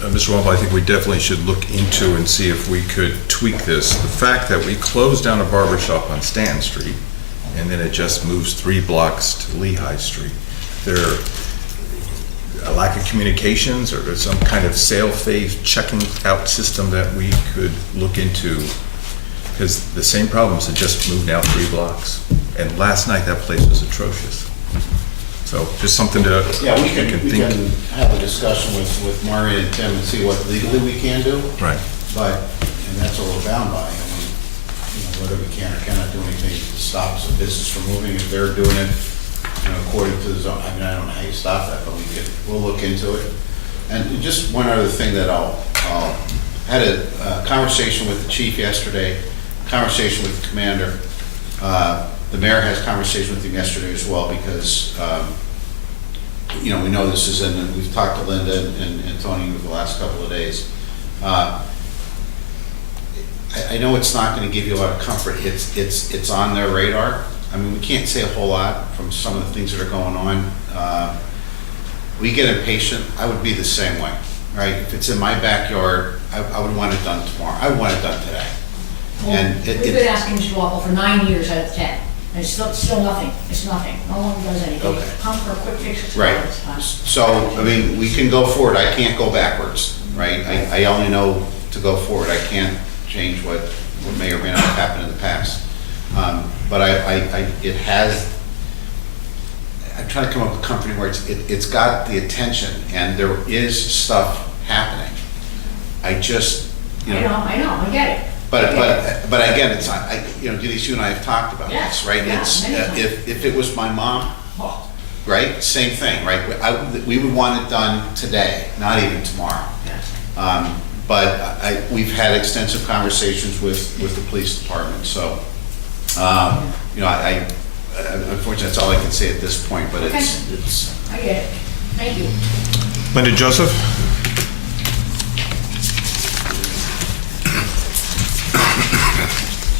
Mr. Wample, I think we definitely should look into and see if we could tweak this. The fact that we closed down a barber shop on Stanton Street, and then it just moves 3 blocks to Lehigh Street. There a lack of communications or some kind of sale phase checking out system that we could look into, because the same problems had just moved out 3 blocks. And last night, that place was atrocious. So just something to Yeah, we can think. have a discussion with Maria and Tim and see what legally we can do. Right. But, and that's what we're bound by. I mean, you know, whether we can or cannot do anything to stop some business from moving, if they're doing it, you know, according to the zone. I mean, I don't know how you stop that, but we'll look into it. And just one other thing that I'll had a conversation with the chief yesterday, conversation with the commander. The mayor has conversation with him yesterday as well, because, you know, we know this is in, and we've talked to Linda and Tony over the last couple of days. I know it's not going to give you a lot of comfort. It's on their radar. I mean, we can't say a whole lot from some of the things that are going on. We get impatient. I would be the same way, right? If it's in my backyard, I would want it done tomorrow. I would want it done today. Well, And we've been asking Mr. Walpole for 9 years out of 10, and it's still nothing. It's nothing. No one does anything. Okay. Come for a quick fix. Right. So, I mean, we can go forward. I can't go backwards, right? I only know to go forward. I can't change what may or may not have happened in the past. But it has, I'm trying to come up with a company where it's got the attention and there is stuff happening. I just, you know. I know, I get it. But again, it's, you know, Denise, you and I have talked about this, right? Yeah, It's, many times. if it was my mom, Oh, right, same thing, right? We would want it done today, not even tomorrow. yes. But we've had extensive conversations with the police department, so, you know, unfortunately, that's all I can say at this point, but it's. I get it. Thank you. Linda Joseph?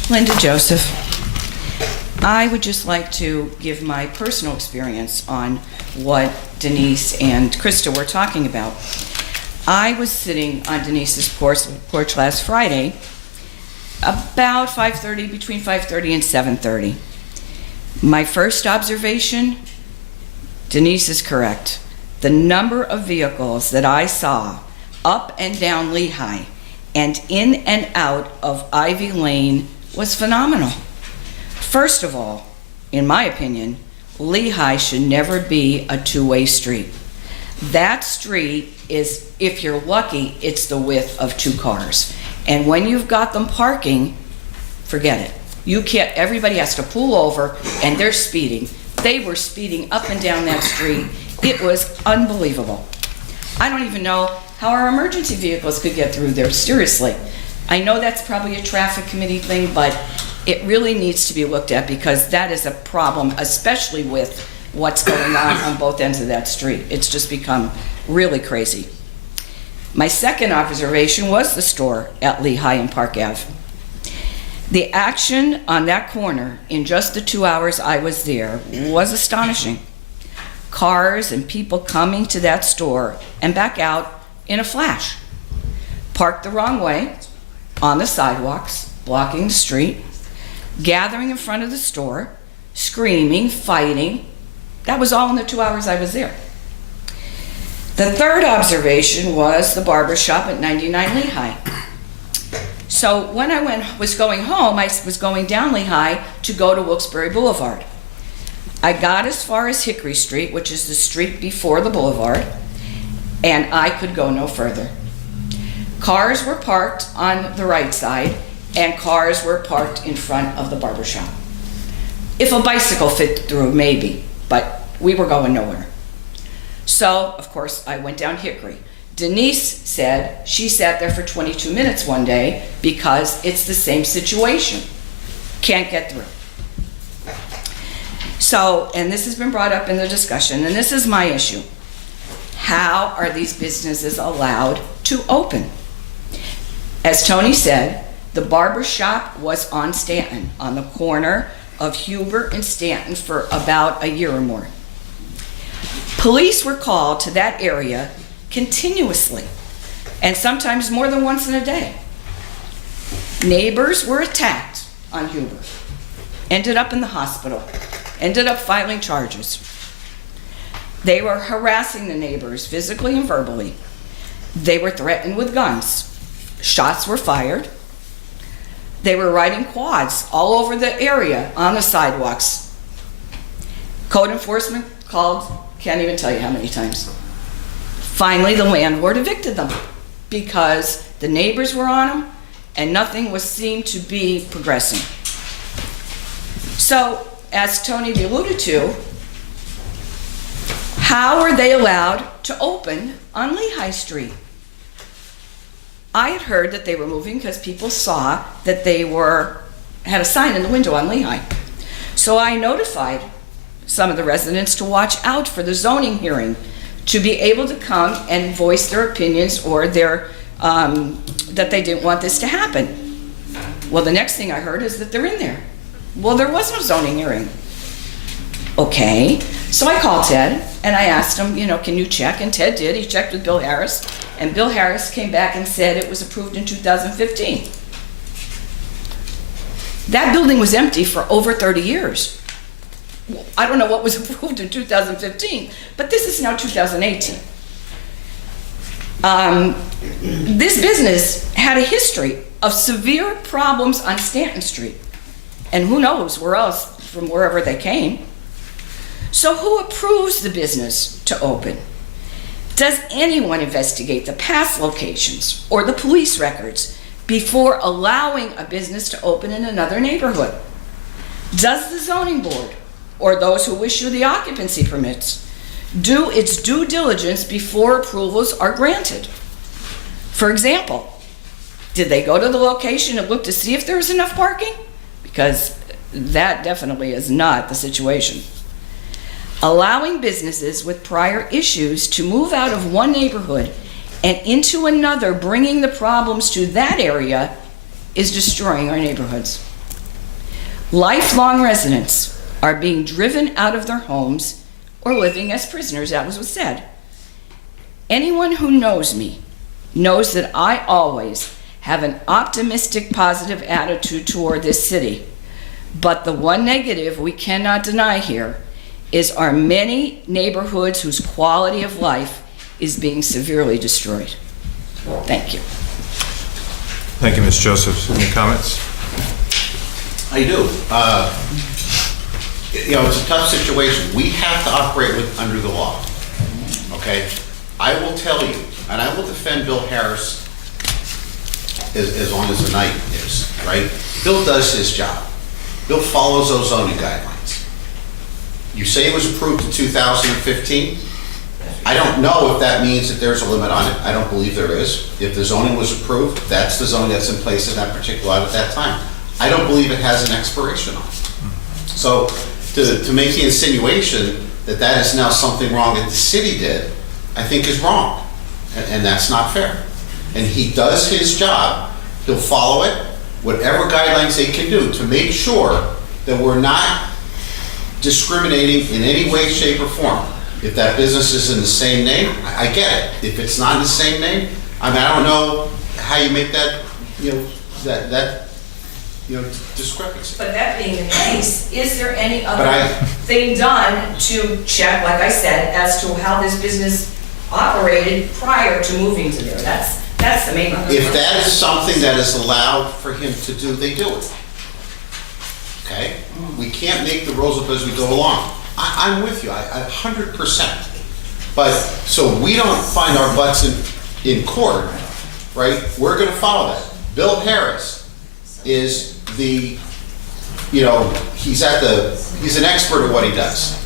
Linda Joseph. I would just like to give my personal experience on what Denise and Krista were talking about. I was sitting on Denise's porch last Friday, about 5:30, between 5:30 and 7:30. My first observation, Denise is correct. The number of vehicles that I saw up and down Lehigh and in and out of Ivy Lane was phenomenal. First of all, in my opinion, Lehigh should never be a two-way street. That street is, if you're lucky, it's the width of 2 cars. And when you've got them parking, forget it. You can't, everybody has to pull over and they're speeding. They were speeding up and down that street. It was unbelievable. I don't even know how our emergency vehicles could get through there, seriously. I know that's probably a traffic committee thing, but it really needs to be looked at because that is a problem, especially with what's going on both ends of that street. It's just become really crazy. My second observation was the store at Lehigh and Park Ave. The action on that corner in just the 2 hours I was there was astonishing. Cars and people coming to that store and back out in a flash. Parked the wrong way, on the sidewalks, blocking the street, gathering in front of the store, screaming, fighting. That was all in the 2 hours I was there. The third observation was the barber shop at 99 Lehigh. So when I was going home, I was going down Lehigh to go to Wilkes-Barre Boulevard. I got as far as Hickory Street, which is the street before the boulevard, and I could go no further. Cars were parked on the right side, and cars were parked in front of the barber shop. If a bicycle fit through, maybe, but we were going nowhere. So, of course, I went down Hickory. Denise said she sat there for 22 minutes one day because it's the same situation. Can't get through. So, and this has been brought up in the discussion, and this is my issue. How are these businesses allowed to open? As Tony said, the barber shop was on Stanton, on the corner of Huber and Stanton for about a year or more. Police were called to that area continuously, and sometimes more than once in a day. Neighbors were attacked on Huber, ended up in the hospital, ended up filing charges. They were harassing the neighbors physically and verbally. They were threatened with guns. Shots were fired. They were riding quads all over the area on the sidewalks. Code enforcement called, can't even tell you how many times. Finally, the landlord evicted them because the neighbors were on them and nothing was seen to be progressing. So, as Tony alluded to, how are they allowed to open on Lehigh Street? I had heard that they were moving because people saw that they had a sign in the window on Lehigh. So I notified some of the residents to watch out for the zoning hearing, to be able to come and voice their opinions or that they didn't want this to happen. Well, the next thing I heard is that they're in there. Well, there was no zoning hearing. Okay, so I called Ted and I asked him, can you check? And Ted did. He checked with Bill Harris, and Bill Harris came back and said it was approved in 2015. That building was empty for over 30 years. I don't know what was approved in 2015, but this is now 2018. This business had a history of severe problems on Stanton Street, and who knows where else, from wherever they came. So who approves the business to open? Does anyone investigate the past locations or the police records before allowing a business to open in another neighborhood? Does the zoning board, or those who issue the occupancy permits, do its due diligence before approvals are granted? For example, did they go to the location and look to see if there was enough parking? Because that definitely is not the situation. Allowing businesses with prior issues to move out of one neighborhood and into another, bringing the problems to that area, is destroying our neighborhoods. Lifelong residents are being driven out of their homes or living as prisoners, that was what's said. Anyone who knows me knows that I always have an optimistic, positive attitude toward this city. But the one negative we cannot deny here is our many neighborhoods whose quality of life is being severely destroyed. Thank you. Thank you, Ms. Joseph. Any comments? I do. It's a tough situation. We have to operate under the law, okay? I will tell you, and I will defend Bill Harris as long as the night is, right? Bill does his job. Bill follows those zoning guidelines. You say it was approved in 2015. I don't know if that means that there's a limit on it. I don't believe there is. If the zoning was approved, that's the zoning that's in place in that particular lot at that time. I don't believe it has an expiration on it. So to make the insinuation that that is now something wrong that the city did, I think is wrong. And that's not fair. And he does his job. He'll follow it, whatever guidelines they can do to make sure that we're not discriminating in any way, shape, or form. If that business is in the same name, I get it. If it's not in the same name, I don't know how you make that, discrepancy. But that being the case, is there any other thing done to check, like I said, as to how this business operated prior to moving to there? That's the main one. If that is something that is allowed for him to do, they do it. Okay? We can't make the rules up as we go along. I'm with you, 100%. But, so we don't find our butts in court right? We're gonna follow that. Bill Harris is the, you know, he's an expert at what he does.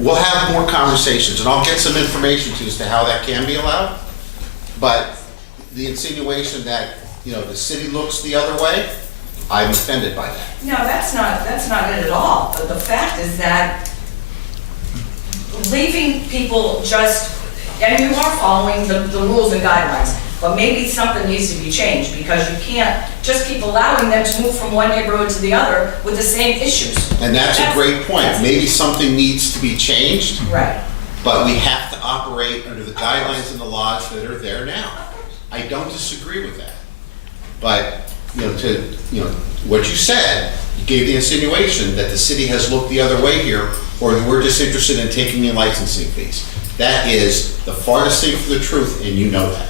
We'll have more conversations, and I'll get some information to you as to how that can be allowed. But the insinuation that, you know, the city looks the other way, I'm offended by that. No, that's not it at all. But the fact is that leaving people just, and you are following the rules and guidelines, but maybe something needs to be changed, because you can't just keep allowing them to move from one neighborhood to the other with the same issues. And that's a great point. Maybe something needs to be changed. Right. But we have to operate under the guidelines and the laws that are there now. I don't disagree with that. But, what you said, you gave the insinuation that the city has looked the other way here, or we're just interested in taking in licensing fees. That is the farthest thing from the truth, and you know that.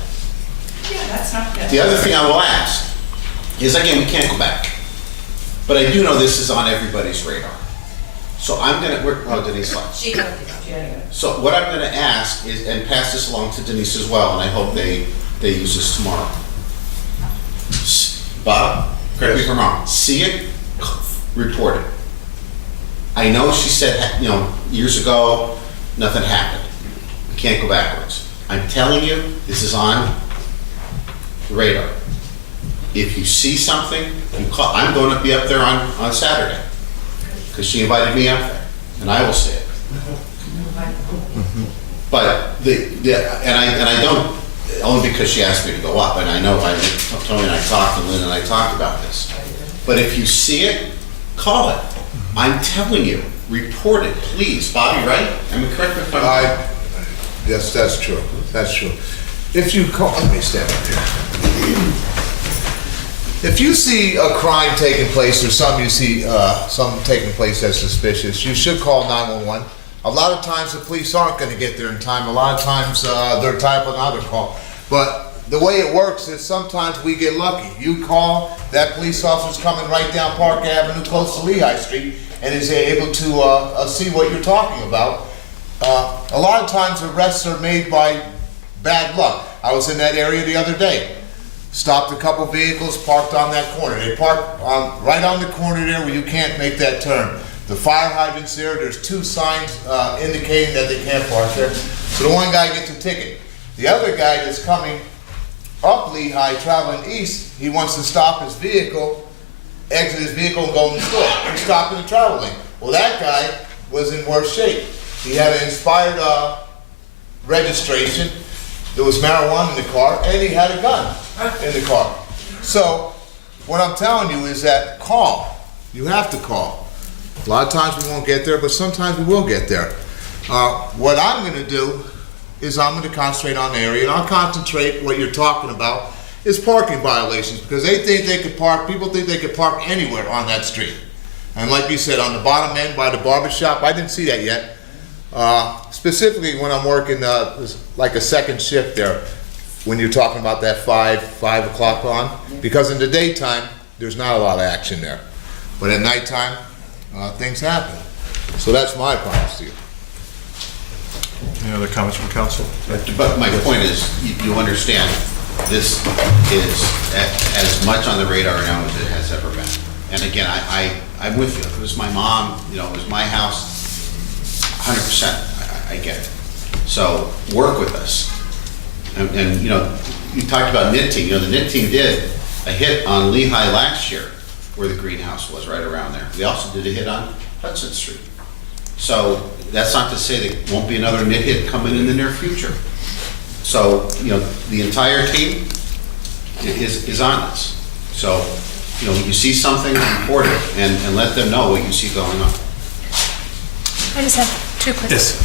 Yeah, that's not good. The other thing I will ask is, again, we can't go back. But I do know this is on everybody's radar. So I'm gonna, Denise left. She got it. So what I'm gonna ask is, and pass this along to Denise as well, and I hope they use this tomorrow. Bob, correct me if I'm wrong, see it, report it. I know she said, years ago, nothing happened. We can't go backwards. I'm telling you, this is on the radar. If you see something, you call. I'm going to be up there on Saturday, because she invited me up there, and I will say it. But I don't, only because she asked me to go up, and I know Tony and I talked, and Lynn and I talked about this. But if you see it, call it. I'm telling you, report it, please. Bobby, right? I mean, correct me if I'm wrong. Yes, that's true. That's true. If you call, let me stand up here. If you see a crime taking place, or something taking place that's suspicious, you should call 911. A lot of times the police aren't going to get there in time. A lot of times they're tied up another call. But the way it works is sometimes we get lucky. You call, that police officer's coming right down Park Avenue close to Lehigh Street and is able to see what you're talking about. A lot of times arrests are made by bad luck. I was in that area the other day. Stopped a couple vehicles, parked on that corner. They parked right on the corner there where you can't make that turn. The fire hydrant's there. There's two signs indicating that they can't park there. So the one guy gets a ticket. The other guy that's coming up Lehigh, traveling east, he wants to stop his vehicle, exit his vehicle and go in the store. He's stopping the travel lane. Well, that guy was in worse shape. He had an expired registration. There was marijuana in the car, and he had a gun in the car. So what I'm telling you is that call. You have to call. A lot of times we won't get there, but sometimes we will get there. What I'm going to do is I'm going to concentrate on the area, and I'll concentrate what you're talking about is parking violations, because they think they could park, people think they could park anywhere on that street. And like you said, on the bottom end by the barber shop, I didn't see that yet. Specifically when I'm working like a second shift there, when you're talking about that 5 o'clock on, because in the daytime, there's not a lot of action there. But at nighttime, things happen. So that's my promise to you. Any other comments from council? But my point is, you understand, this is as much on the radar now as it has ever been. And again, I'm with you. If it was my mom, it was my house, 100%, I get it. So work with us. And you talked about NIT team. The NIT team did a hit on Lehigh last year, where the greenhouse was, right around there. They also did a hit on Hudson Street. So that's not to say there won't be another NIT hit coming in the near future. So, the entire team is on this. So, when you see something, report it and let them know what you see going on. I just have two quick points.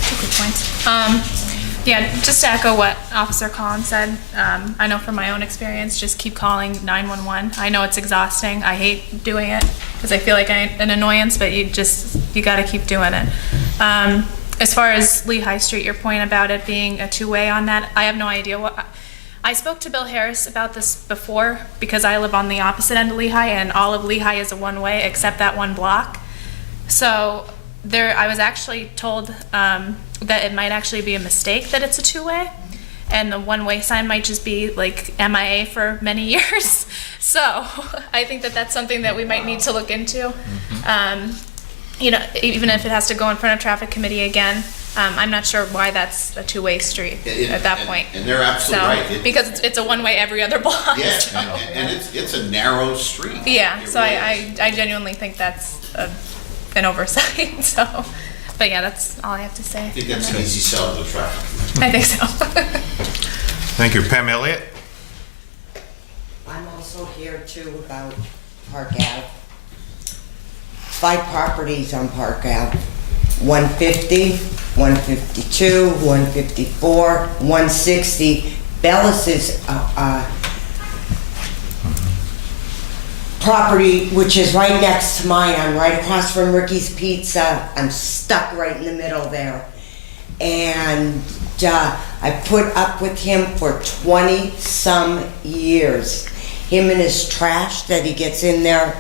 Just to echo what Officer Collins said, I know from my own experience, just keep calling 911. I know it's exhausting. I hate doing it because I feel like I'm an annoyance, but you got to keep doing it. As far as Lehigh Street, your point about it being a two-way on that, I have no idea what. I spoke to Bill Harris about this before because I live on the opposite end of Lehigh, and all of Lehigh is a one-way except that one block. So I was actually told that it might actually be a mistake that it's a two-way, and the one-way sign might just be like MIA for many years. So I think that that's something that we might need to look into. You know, even if it has to go in front of traffic committee again. I'm not sure why that's a two-way street at that point. And they're absolutely right. Because it's a one-way every other block. Yeah, so. and it's a narrow street. Yeah, It so really I genuinely think that's an oversight. So, but yeah, that's all I have to say. I think that's an easy sell to the traffic. I think so. Thank you. Pam Elliott? I'm also here too about Park Ave. 5 properties on Park Ave. 150, 152, 154, 160. Bellis's property, which is right next to mine. I'm right across from Ricky's Pizza. I'm stuck right in the middle there. And I put up with him for 20-some years. Him and his trash that he gets in there,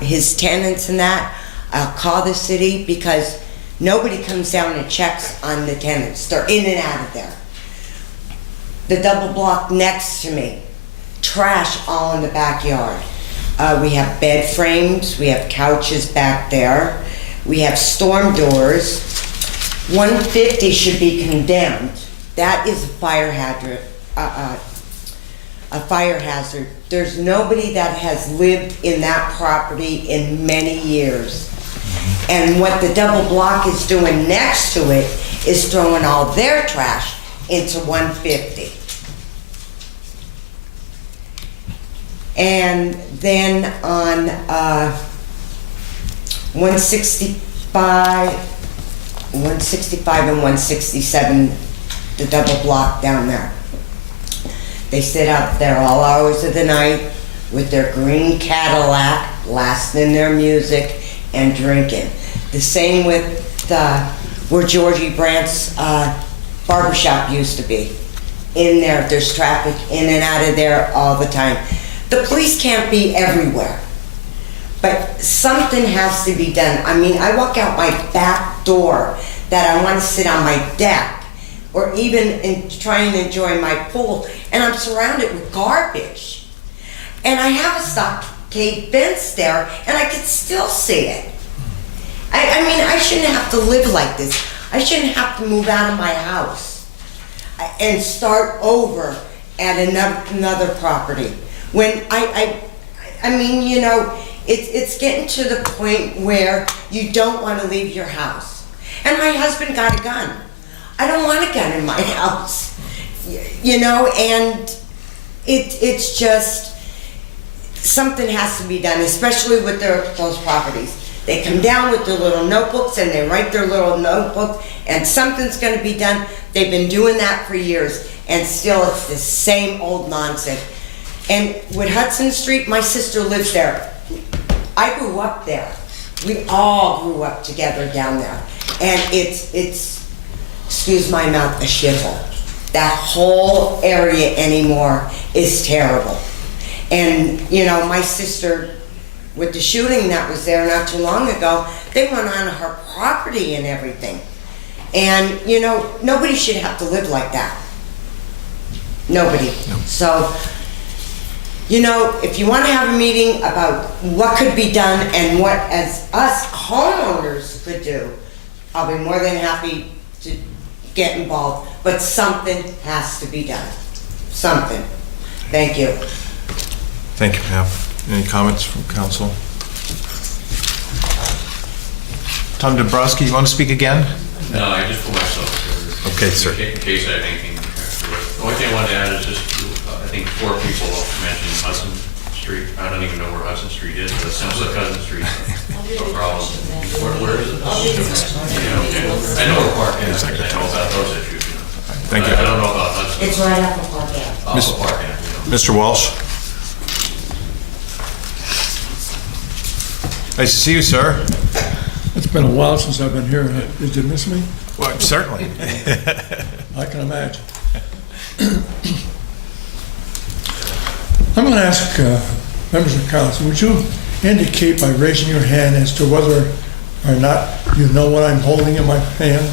his tenants and that. I'll call the city because nobody comes down and checks on the tenants. They're in and out of there. The double block next to me, trash all in the backyard. We have bed frames, we have couches back there, we have storm doors. 150 should be condemned. That is a fire hazard. A fire hazard. There's nobody that has lived in that property in many years. And what the double block is doing next to it is throwing all their trash into 150. And then on 165 and 167, the double block down there. They sit out there all hours of the night with their green Cadillac, blasting their music and drinking. The same with where Georgie Brandt's barbershop used to be. In there, there's traffic in and out of there all the time. The police can't be everywhere, but something has to be done. I mean, I walk out my back door that I want to sit on my deck or even try and enjoy my pool, and I'm surrounded with garbage. And I have a stockade fence there, and I can still see it. I mean, I shouldn't have to live like this. I shouldn't have to move out of my house and start over at another property. When I mean, you know, it's getting to the point where you don't want to leave your house. And my husband got a gun. I don't want a gun in my house, you know, and it's just, something has to be done, especially with those properties. They come down with their little notebooks and they write their little notebook and something's going to be done. They've been doing that for years and still it's the same old nonsense. And with Hudson Street, my sister lives there. I grew up there. We all grew up together down there. And it's excuse my mouth, a shithole. That whole area anymore is terrible. And, you know, my sister, with the shooting that was there not too long ago, they went on her property and everything. And, you know, nobody should have to live like that. Nobody. No. So, you know, if you want to have a meeting about what could be done and what as us homeowners could do, I'll be more than happy to get involved. But something has to be done. Something. Thank you. Thank you, Pam. Any comments from council? Tom Dombrowski, you want to speak again? No, I just put myself here. Okay, sir. In case I have anything extra. The only thing I wanted to add is just, I think 4 people mentioned Hudson Street. I don't even know where Hudson Street is, but it sounds like Hudson Street. No problem. Where is it? Yeah, okay. I know where Park is. I know about those issues. You know. Thank you. I don't know about Hudson. It's right up on Park Ave. Also Park Ave, you know. Mr. Walsh? Nice to see you, sir. It's been a while since I've been here. Did you miss me? Well, certainly. I can imagine. I'm going to ask members of council, would you indicate by raising your hand as to whether or not you know what I'm holding in my hand?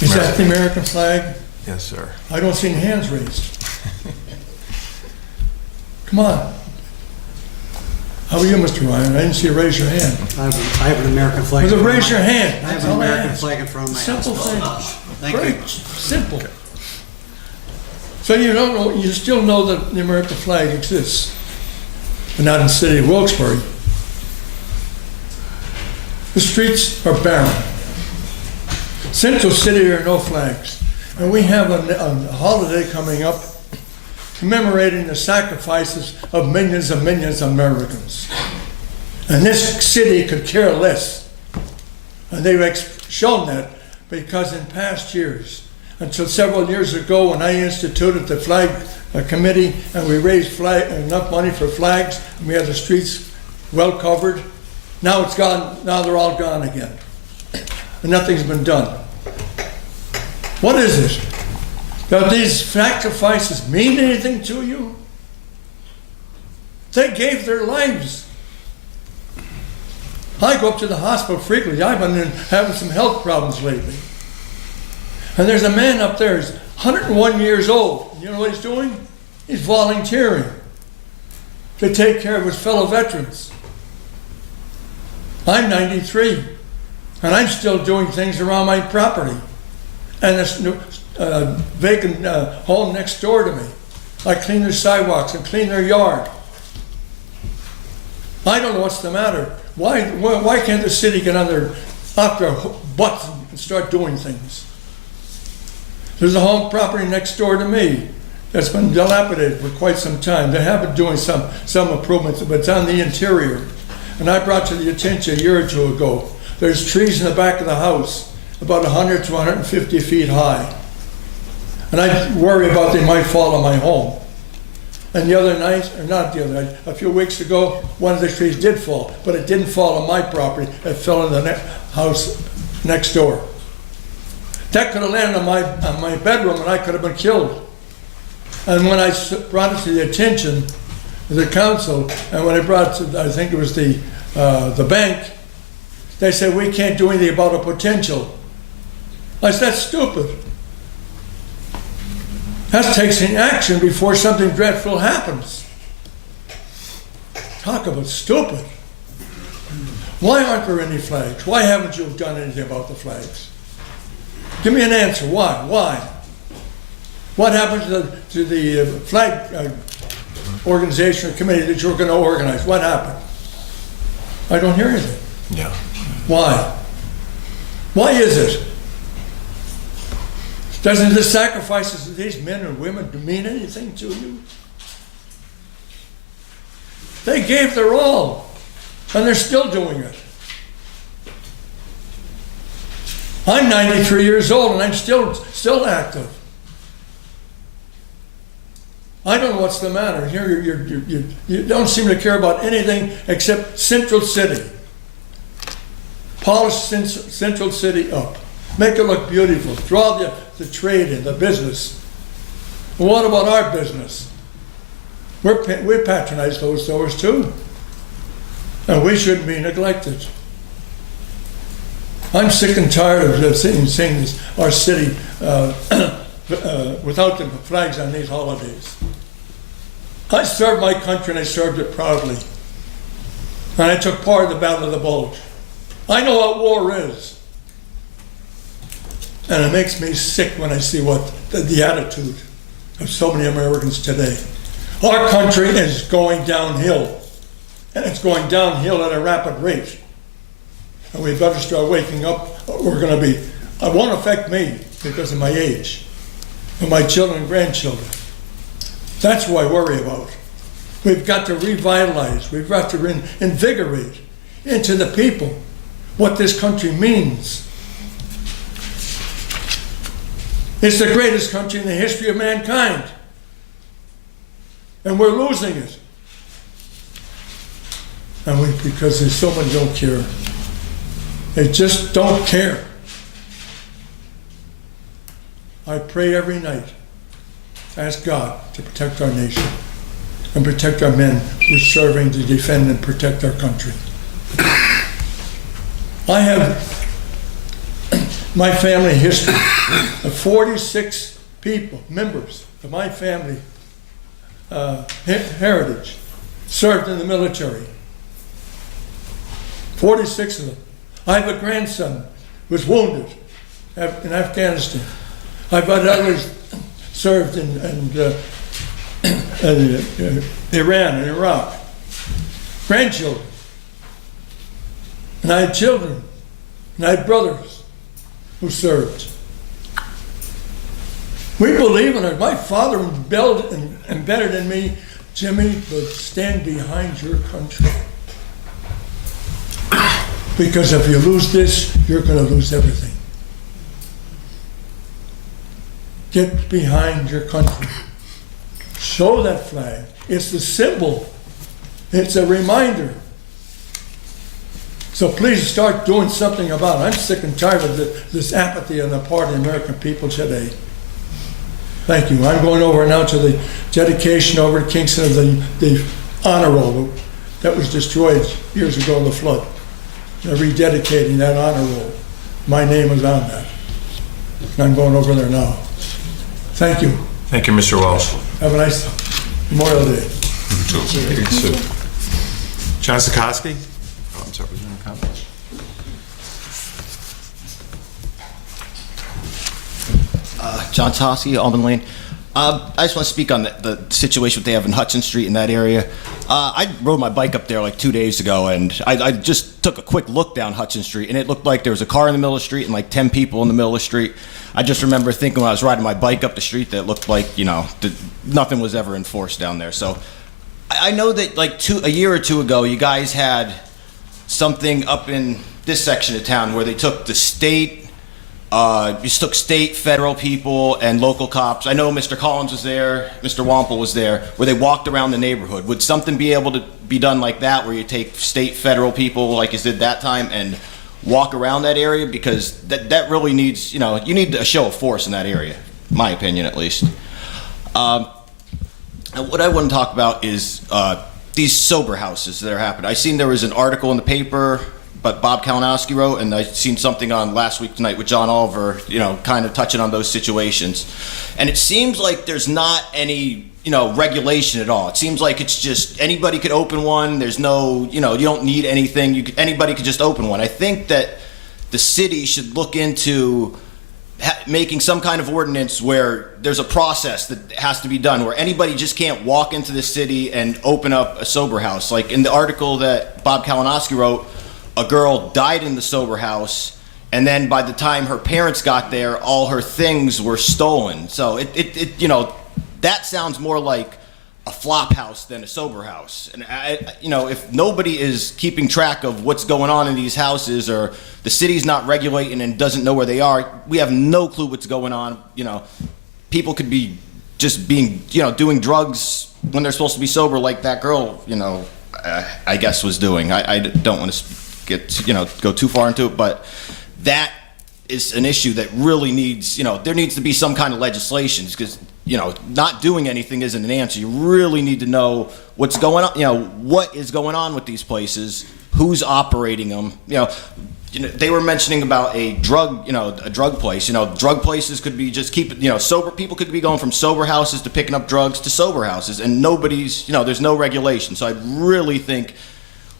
Is that the American flag? Yes, sir. I don't see any hands raised. Come on. How are you, Mr. Ryan? I didn't see you raise your hand. I have an American flag. Well, in front raise of your my- hand. I have That's an all I American ask. flag in front of my house. Simple thing. Thank Very you. simple. So you don't know, you still know that the American flag exists, but not in the city of Wilkes-Barre. The streets are barren. Central City, there are no flags. And we have a holiday coming up commemorating the sacrifices of millions of Americans. And this city could care less. And they've shown that because in past years, until several years ago when I instituted the flag committee and we raised enough money for flags and we had the streets well covered, now it's gone, now they're all gone again. And nothing's been done. What is it? Do these sacrifices mean anything to you? They gave their lives. I go up to the hospital frequently. I've been having some health problems lately. And there's a man up there, he's 101 years old. You know what he's doing? He's volunteering to take care of his fellow veterans. I'm 93, and I'm still doing things around my property. And this vacant home next door to me. I clean their sidewalks and clean their yard. I don't know what's the matter. Why can't the city get off their butts and start doing things? There's a home property next door to me that's been dilapidated for quite some time. They have been doing some improvements, but it's on the interior. And I brought to the attention a year or two ago, there's trees in the back of the house about 100 to 150 feet high. And I worry about they might fall on my home. And the other night, or not the other night, a few weeks ago, one of the trees did fall, but it didn't fall on my property. It fell in the house next door. That could have landed on my bedroom and I could have been killed. And when I brought it to the attention of the council, and when I brought it to, I think it was the bank, they said, we can't do anything about a potential. I said, that's stupid. That takes an action before something dreadful happens. Talk about stupid. Why aren't there any flags? Why haven't you done anything about the flags? Give me an answer. Why? Why? What happened to the flag organization or committee that you were going to organize? What happened? I don't hear anything. Yeah. Why? Why is it? Doesn't the sacrifices of these men and women mean anything to you? They gave their all, and they're still doing it. I'm 93 years old, and I'm still active. I don't know what's the matter. You don't seem to care about anything except Central City. Polish Central City up. Make it look beautiful. Draw the trade in, the business. But what about our business? We patronize those stores too. And we shouldn't be neglected. I'm sick and tired of seeing this, our city without the flags on these holidays. I served my country and I served it proudly. And I took part in the Battle of the Bulge. I know what war is. And it makes me sick when I see what the attitude of so many Americans today. Our country is going downhill. And it's going downhill at a rapid rate. And we better start waking up. We're going to be, it won't affect me because of my age. And my children and grandchildren. That's what I worry about. We've got to revitalize. We've got to invigorate into the people what this country means. It's the greatest country in the history of mankind. And we're losing it. And because there's so many don't care. They just don't care. I pray every night, ask God to protect our nation and protect our men who are serving to defend and protect our country. I have my family history of 46 people, members of my family heritage served in the military. 46 of them. I have a grandson who was wounded in Afghanistan. I've got others served in Iran and Iraq. Grandchildren. And I had children. And I had brothers who served. We believe in it. My father embedded in me, Jimmy, but stand behind your country. Because if you lose this, you're going to lose everything. Get behind your country. Show that flag. It's the symbol. It's a reminder. So please start doing something about it. I'm sick and tired of this apathy on the part of the American people today. Thank you. I'm going over now to the dedication over at Kingston of the honor roll that was destroyed years ago in the flood. They're rededicating that honor roll. My name is on that. I'm going over there now. Thank you. Thank you, Mr. Walsh. Have a nice Memorial Day. John Sikorsky? Oh, I'm sorry, was there any comment? John Tosky, Almond Lane. I just want to speak on the situation they have in Hudson Street in that area. I rode my bike up there like 2 days ago, and I just took a quick look down Hudson Street, and it looked like there was a car in the middle of the street and like 10 people in the middle of the street. I just remember thinking when I was riding my bike up the street that it looked like, you know, nothing was ever enforced down there. So I know that like a year or two ago, you guys had something up in this section of town where they took the state, federal people, and local cops. I know Mr. Collins was there, Mr. Wampel was there, where they walked around the neighborhood. Would something be able to be done like that, where you take state, federal people, like you did that time, and walk around that area? Because that really needs, you know, you need a show of force in that area, my opinion at least. What I want to talk about is these sober houses that are happening. I seen there was an article in the paper, but Bob Kalinowski wrote, and I seen something on Last Week Tonight with John Oliver, you know, kind of touching on those situations. And it seems like there's not any, you know, regulation at all. It seems like it's just anybody could open one. There's no, you know, you don't need anything. Anybody could just open one. I think that the city should look into making some kind of ordinance where there's a process that has to be done, where anybody just can't walk into the city and open up a sober house. Like in the article that Bob Kalinowski wrote, a girl died in the sober house, and then by the time her parents got there, all her things were stolen. So it you know, that sounds more like a flop house than a sober house. And you know, if nobody is keeping track of what's going on in these houses, or the city's not regulating and doesn't know where they are, we have no clue what's going on. You know, people could be just being, you know, doing drugs when they're supposed to be sober, like that girl, you know, I guess was doing. I don't want to get, you know, go too far into it, but that is an issue that really needs, you know, there needs to be some kind of legislation, because, you know, not doing anything isn't an answer. You really need to know what's going on, you know, what is going on with these places, who's operating them. You know, they were mentioning about a drug place. You know, drug places could be just sober people could be going from sober houses to picking up drugs to sober houses, and nobody's, you know, there's no regulation. So I really think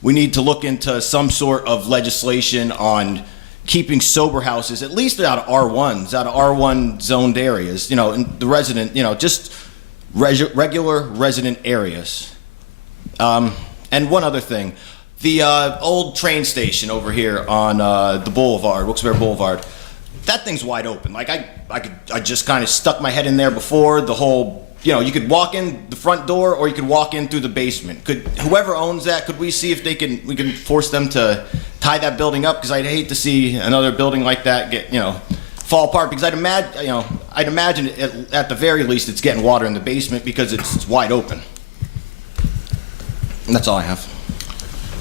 we need to look into some sort of legislation on keeping sober houses, at least out of R1 zoned areas, you know, in the resident, you know, just regular resident areas. And one other thing, the old train station over here on the boulevard, Wilkes-Barre Boulevard, that thing's wide open. Like I just kind of stuck my head in there before the whole. You know, you could walk in the front door, or you could walk in through the basement. Could whoever owns that, could we see if we can force them to tie that building up? Because I'd hate to see another building like that get, you know, fall apart. Because I'd imagine at the very least it's getting water in the basement because it's wide open. And that's all I have.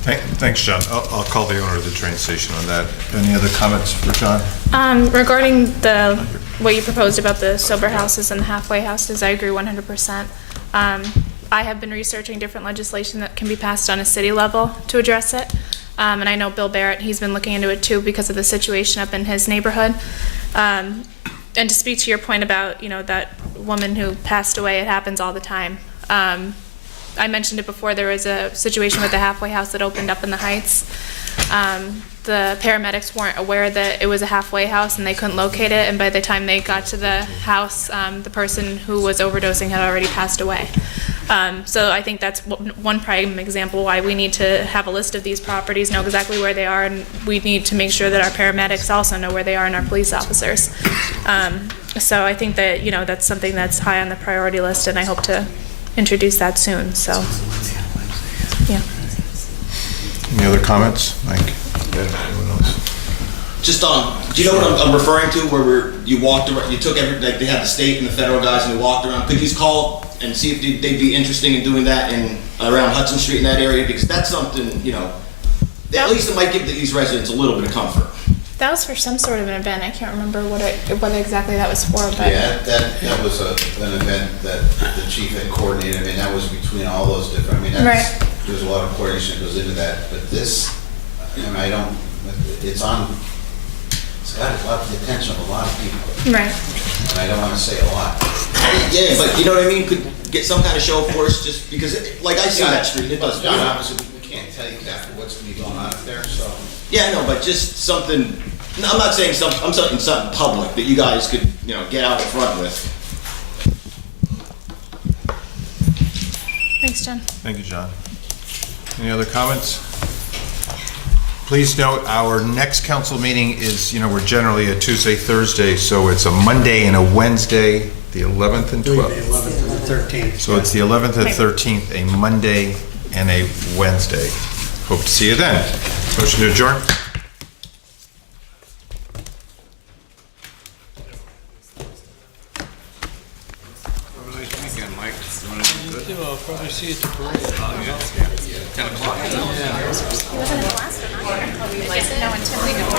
Thanks, John. I'll call the owner of the train station on that. Any other comments for John? Regarding what you proposed about the sober houses and the halfway houses, I agree 100%. I have been researching different legislation that can be passed on a city level to address it. And I know Bill Barrett, he's been looking into it too because of the situation up in his neighborhood. And to speak to your point about, that woman who passed away, it happens all the time. I mentioned it before, there was a situation with the halfway house that opened up in the Heights. The paramedics weren't aware that it was a halfway house and they couldn't locate it, and by the time they got to the house, the person who was overdosing had already passed away. So I think that's one prime example why we need to have a list of these properties, know exactly where they are, and we need to make sure that our paramedics also know where they are and our police officers. So I think that, that's something that's high on the priority list, and I hope to introduce that soon, so, yeah. Any other comments? Mike? Anyone else? Just do you know what I'm referring to, where you walked around, you took they had the state and the federal guys and they walked around? Could you call and see if they'd be interested in doing that around Hudson Street in that area? Because that's something, at least it might give these residents a little bit of comfort. That was for some sort of an event. I can't remember what exactly that was for, but. Yeah, that was an event that the chief had coordinated. I mean, that was between all those different, Right. There's a lot of coordination that goes into that. But this, it's got a lot of the attention of a lot of people. Right. And I don't want to say a lot. Yeah, but you know what I mean? Could get some kind of show force, just because, I see that street, it does. John, obviously, we can't tell you exactly what's going to be going on up there, so. Yeah, no, but just something, I'm not saying something public that you guys could, get out in front with. Thanks, John. Thank you, John. Any other comments? Please note, our next council meeting is, we're generally a Tuesday, Thursday, so it's a Monday and a Wednesday, the 11th and 12th. The 11th and the 13th. So it's the 11th and 13th, a Monday and a Wednesday. Hope to see you then. Motion to adjourn? Have a nice weekend, Mike. You want to do good? I'll probably see you at the parade. 10 o'clock. He wasn't in the last one either. No, until we know.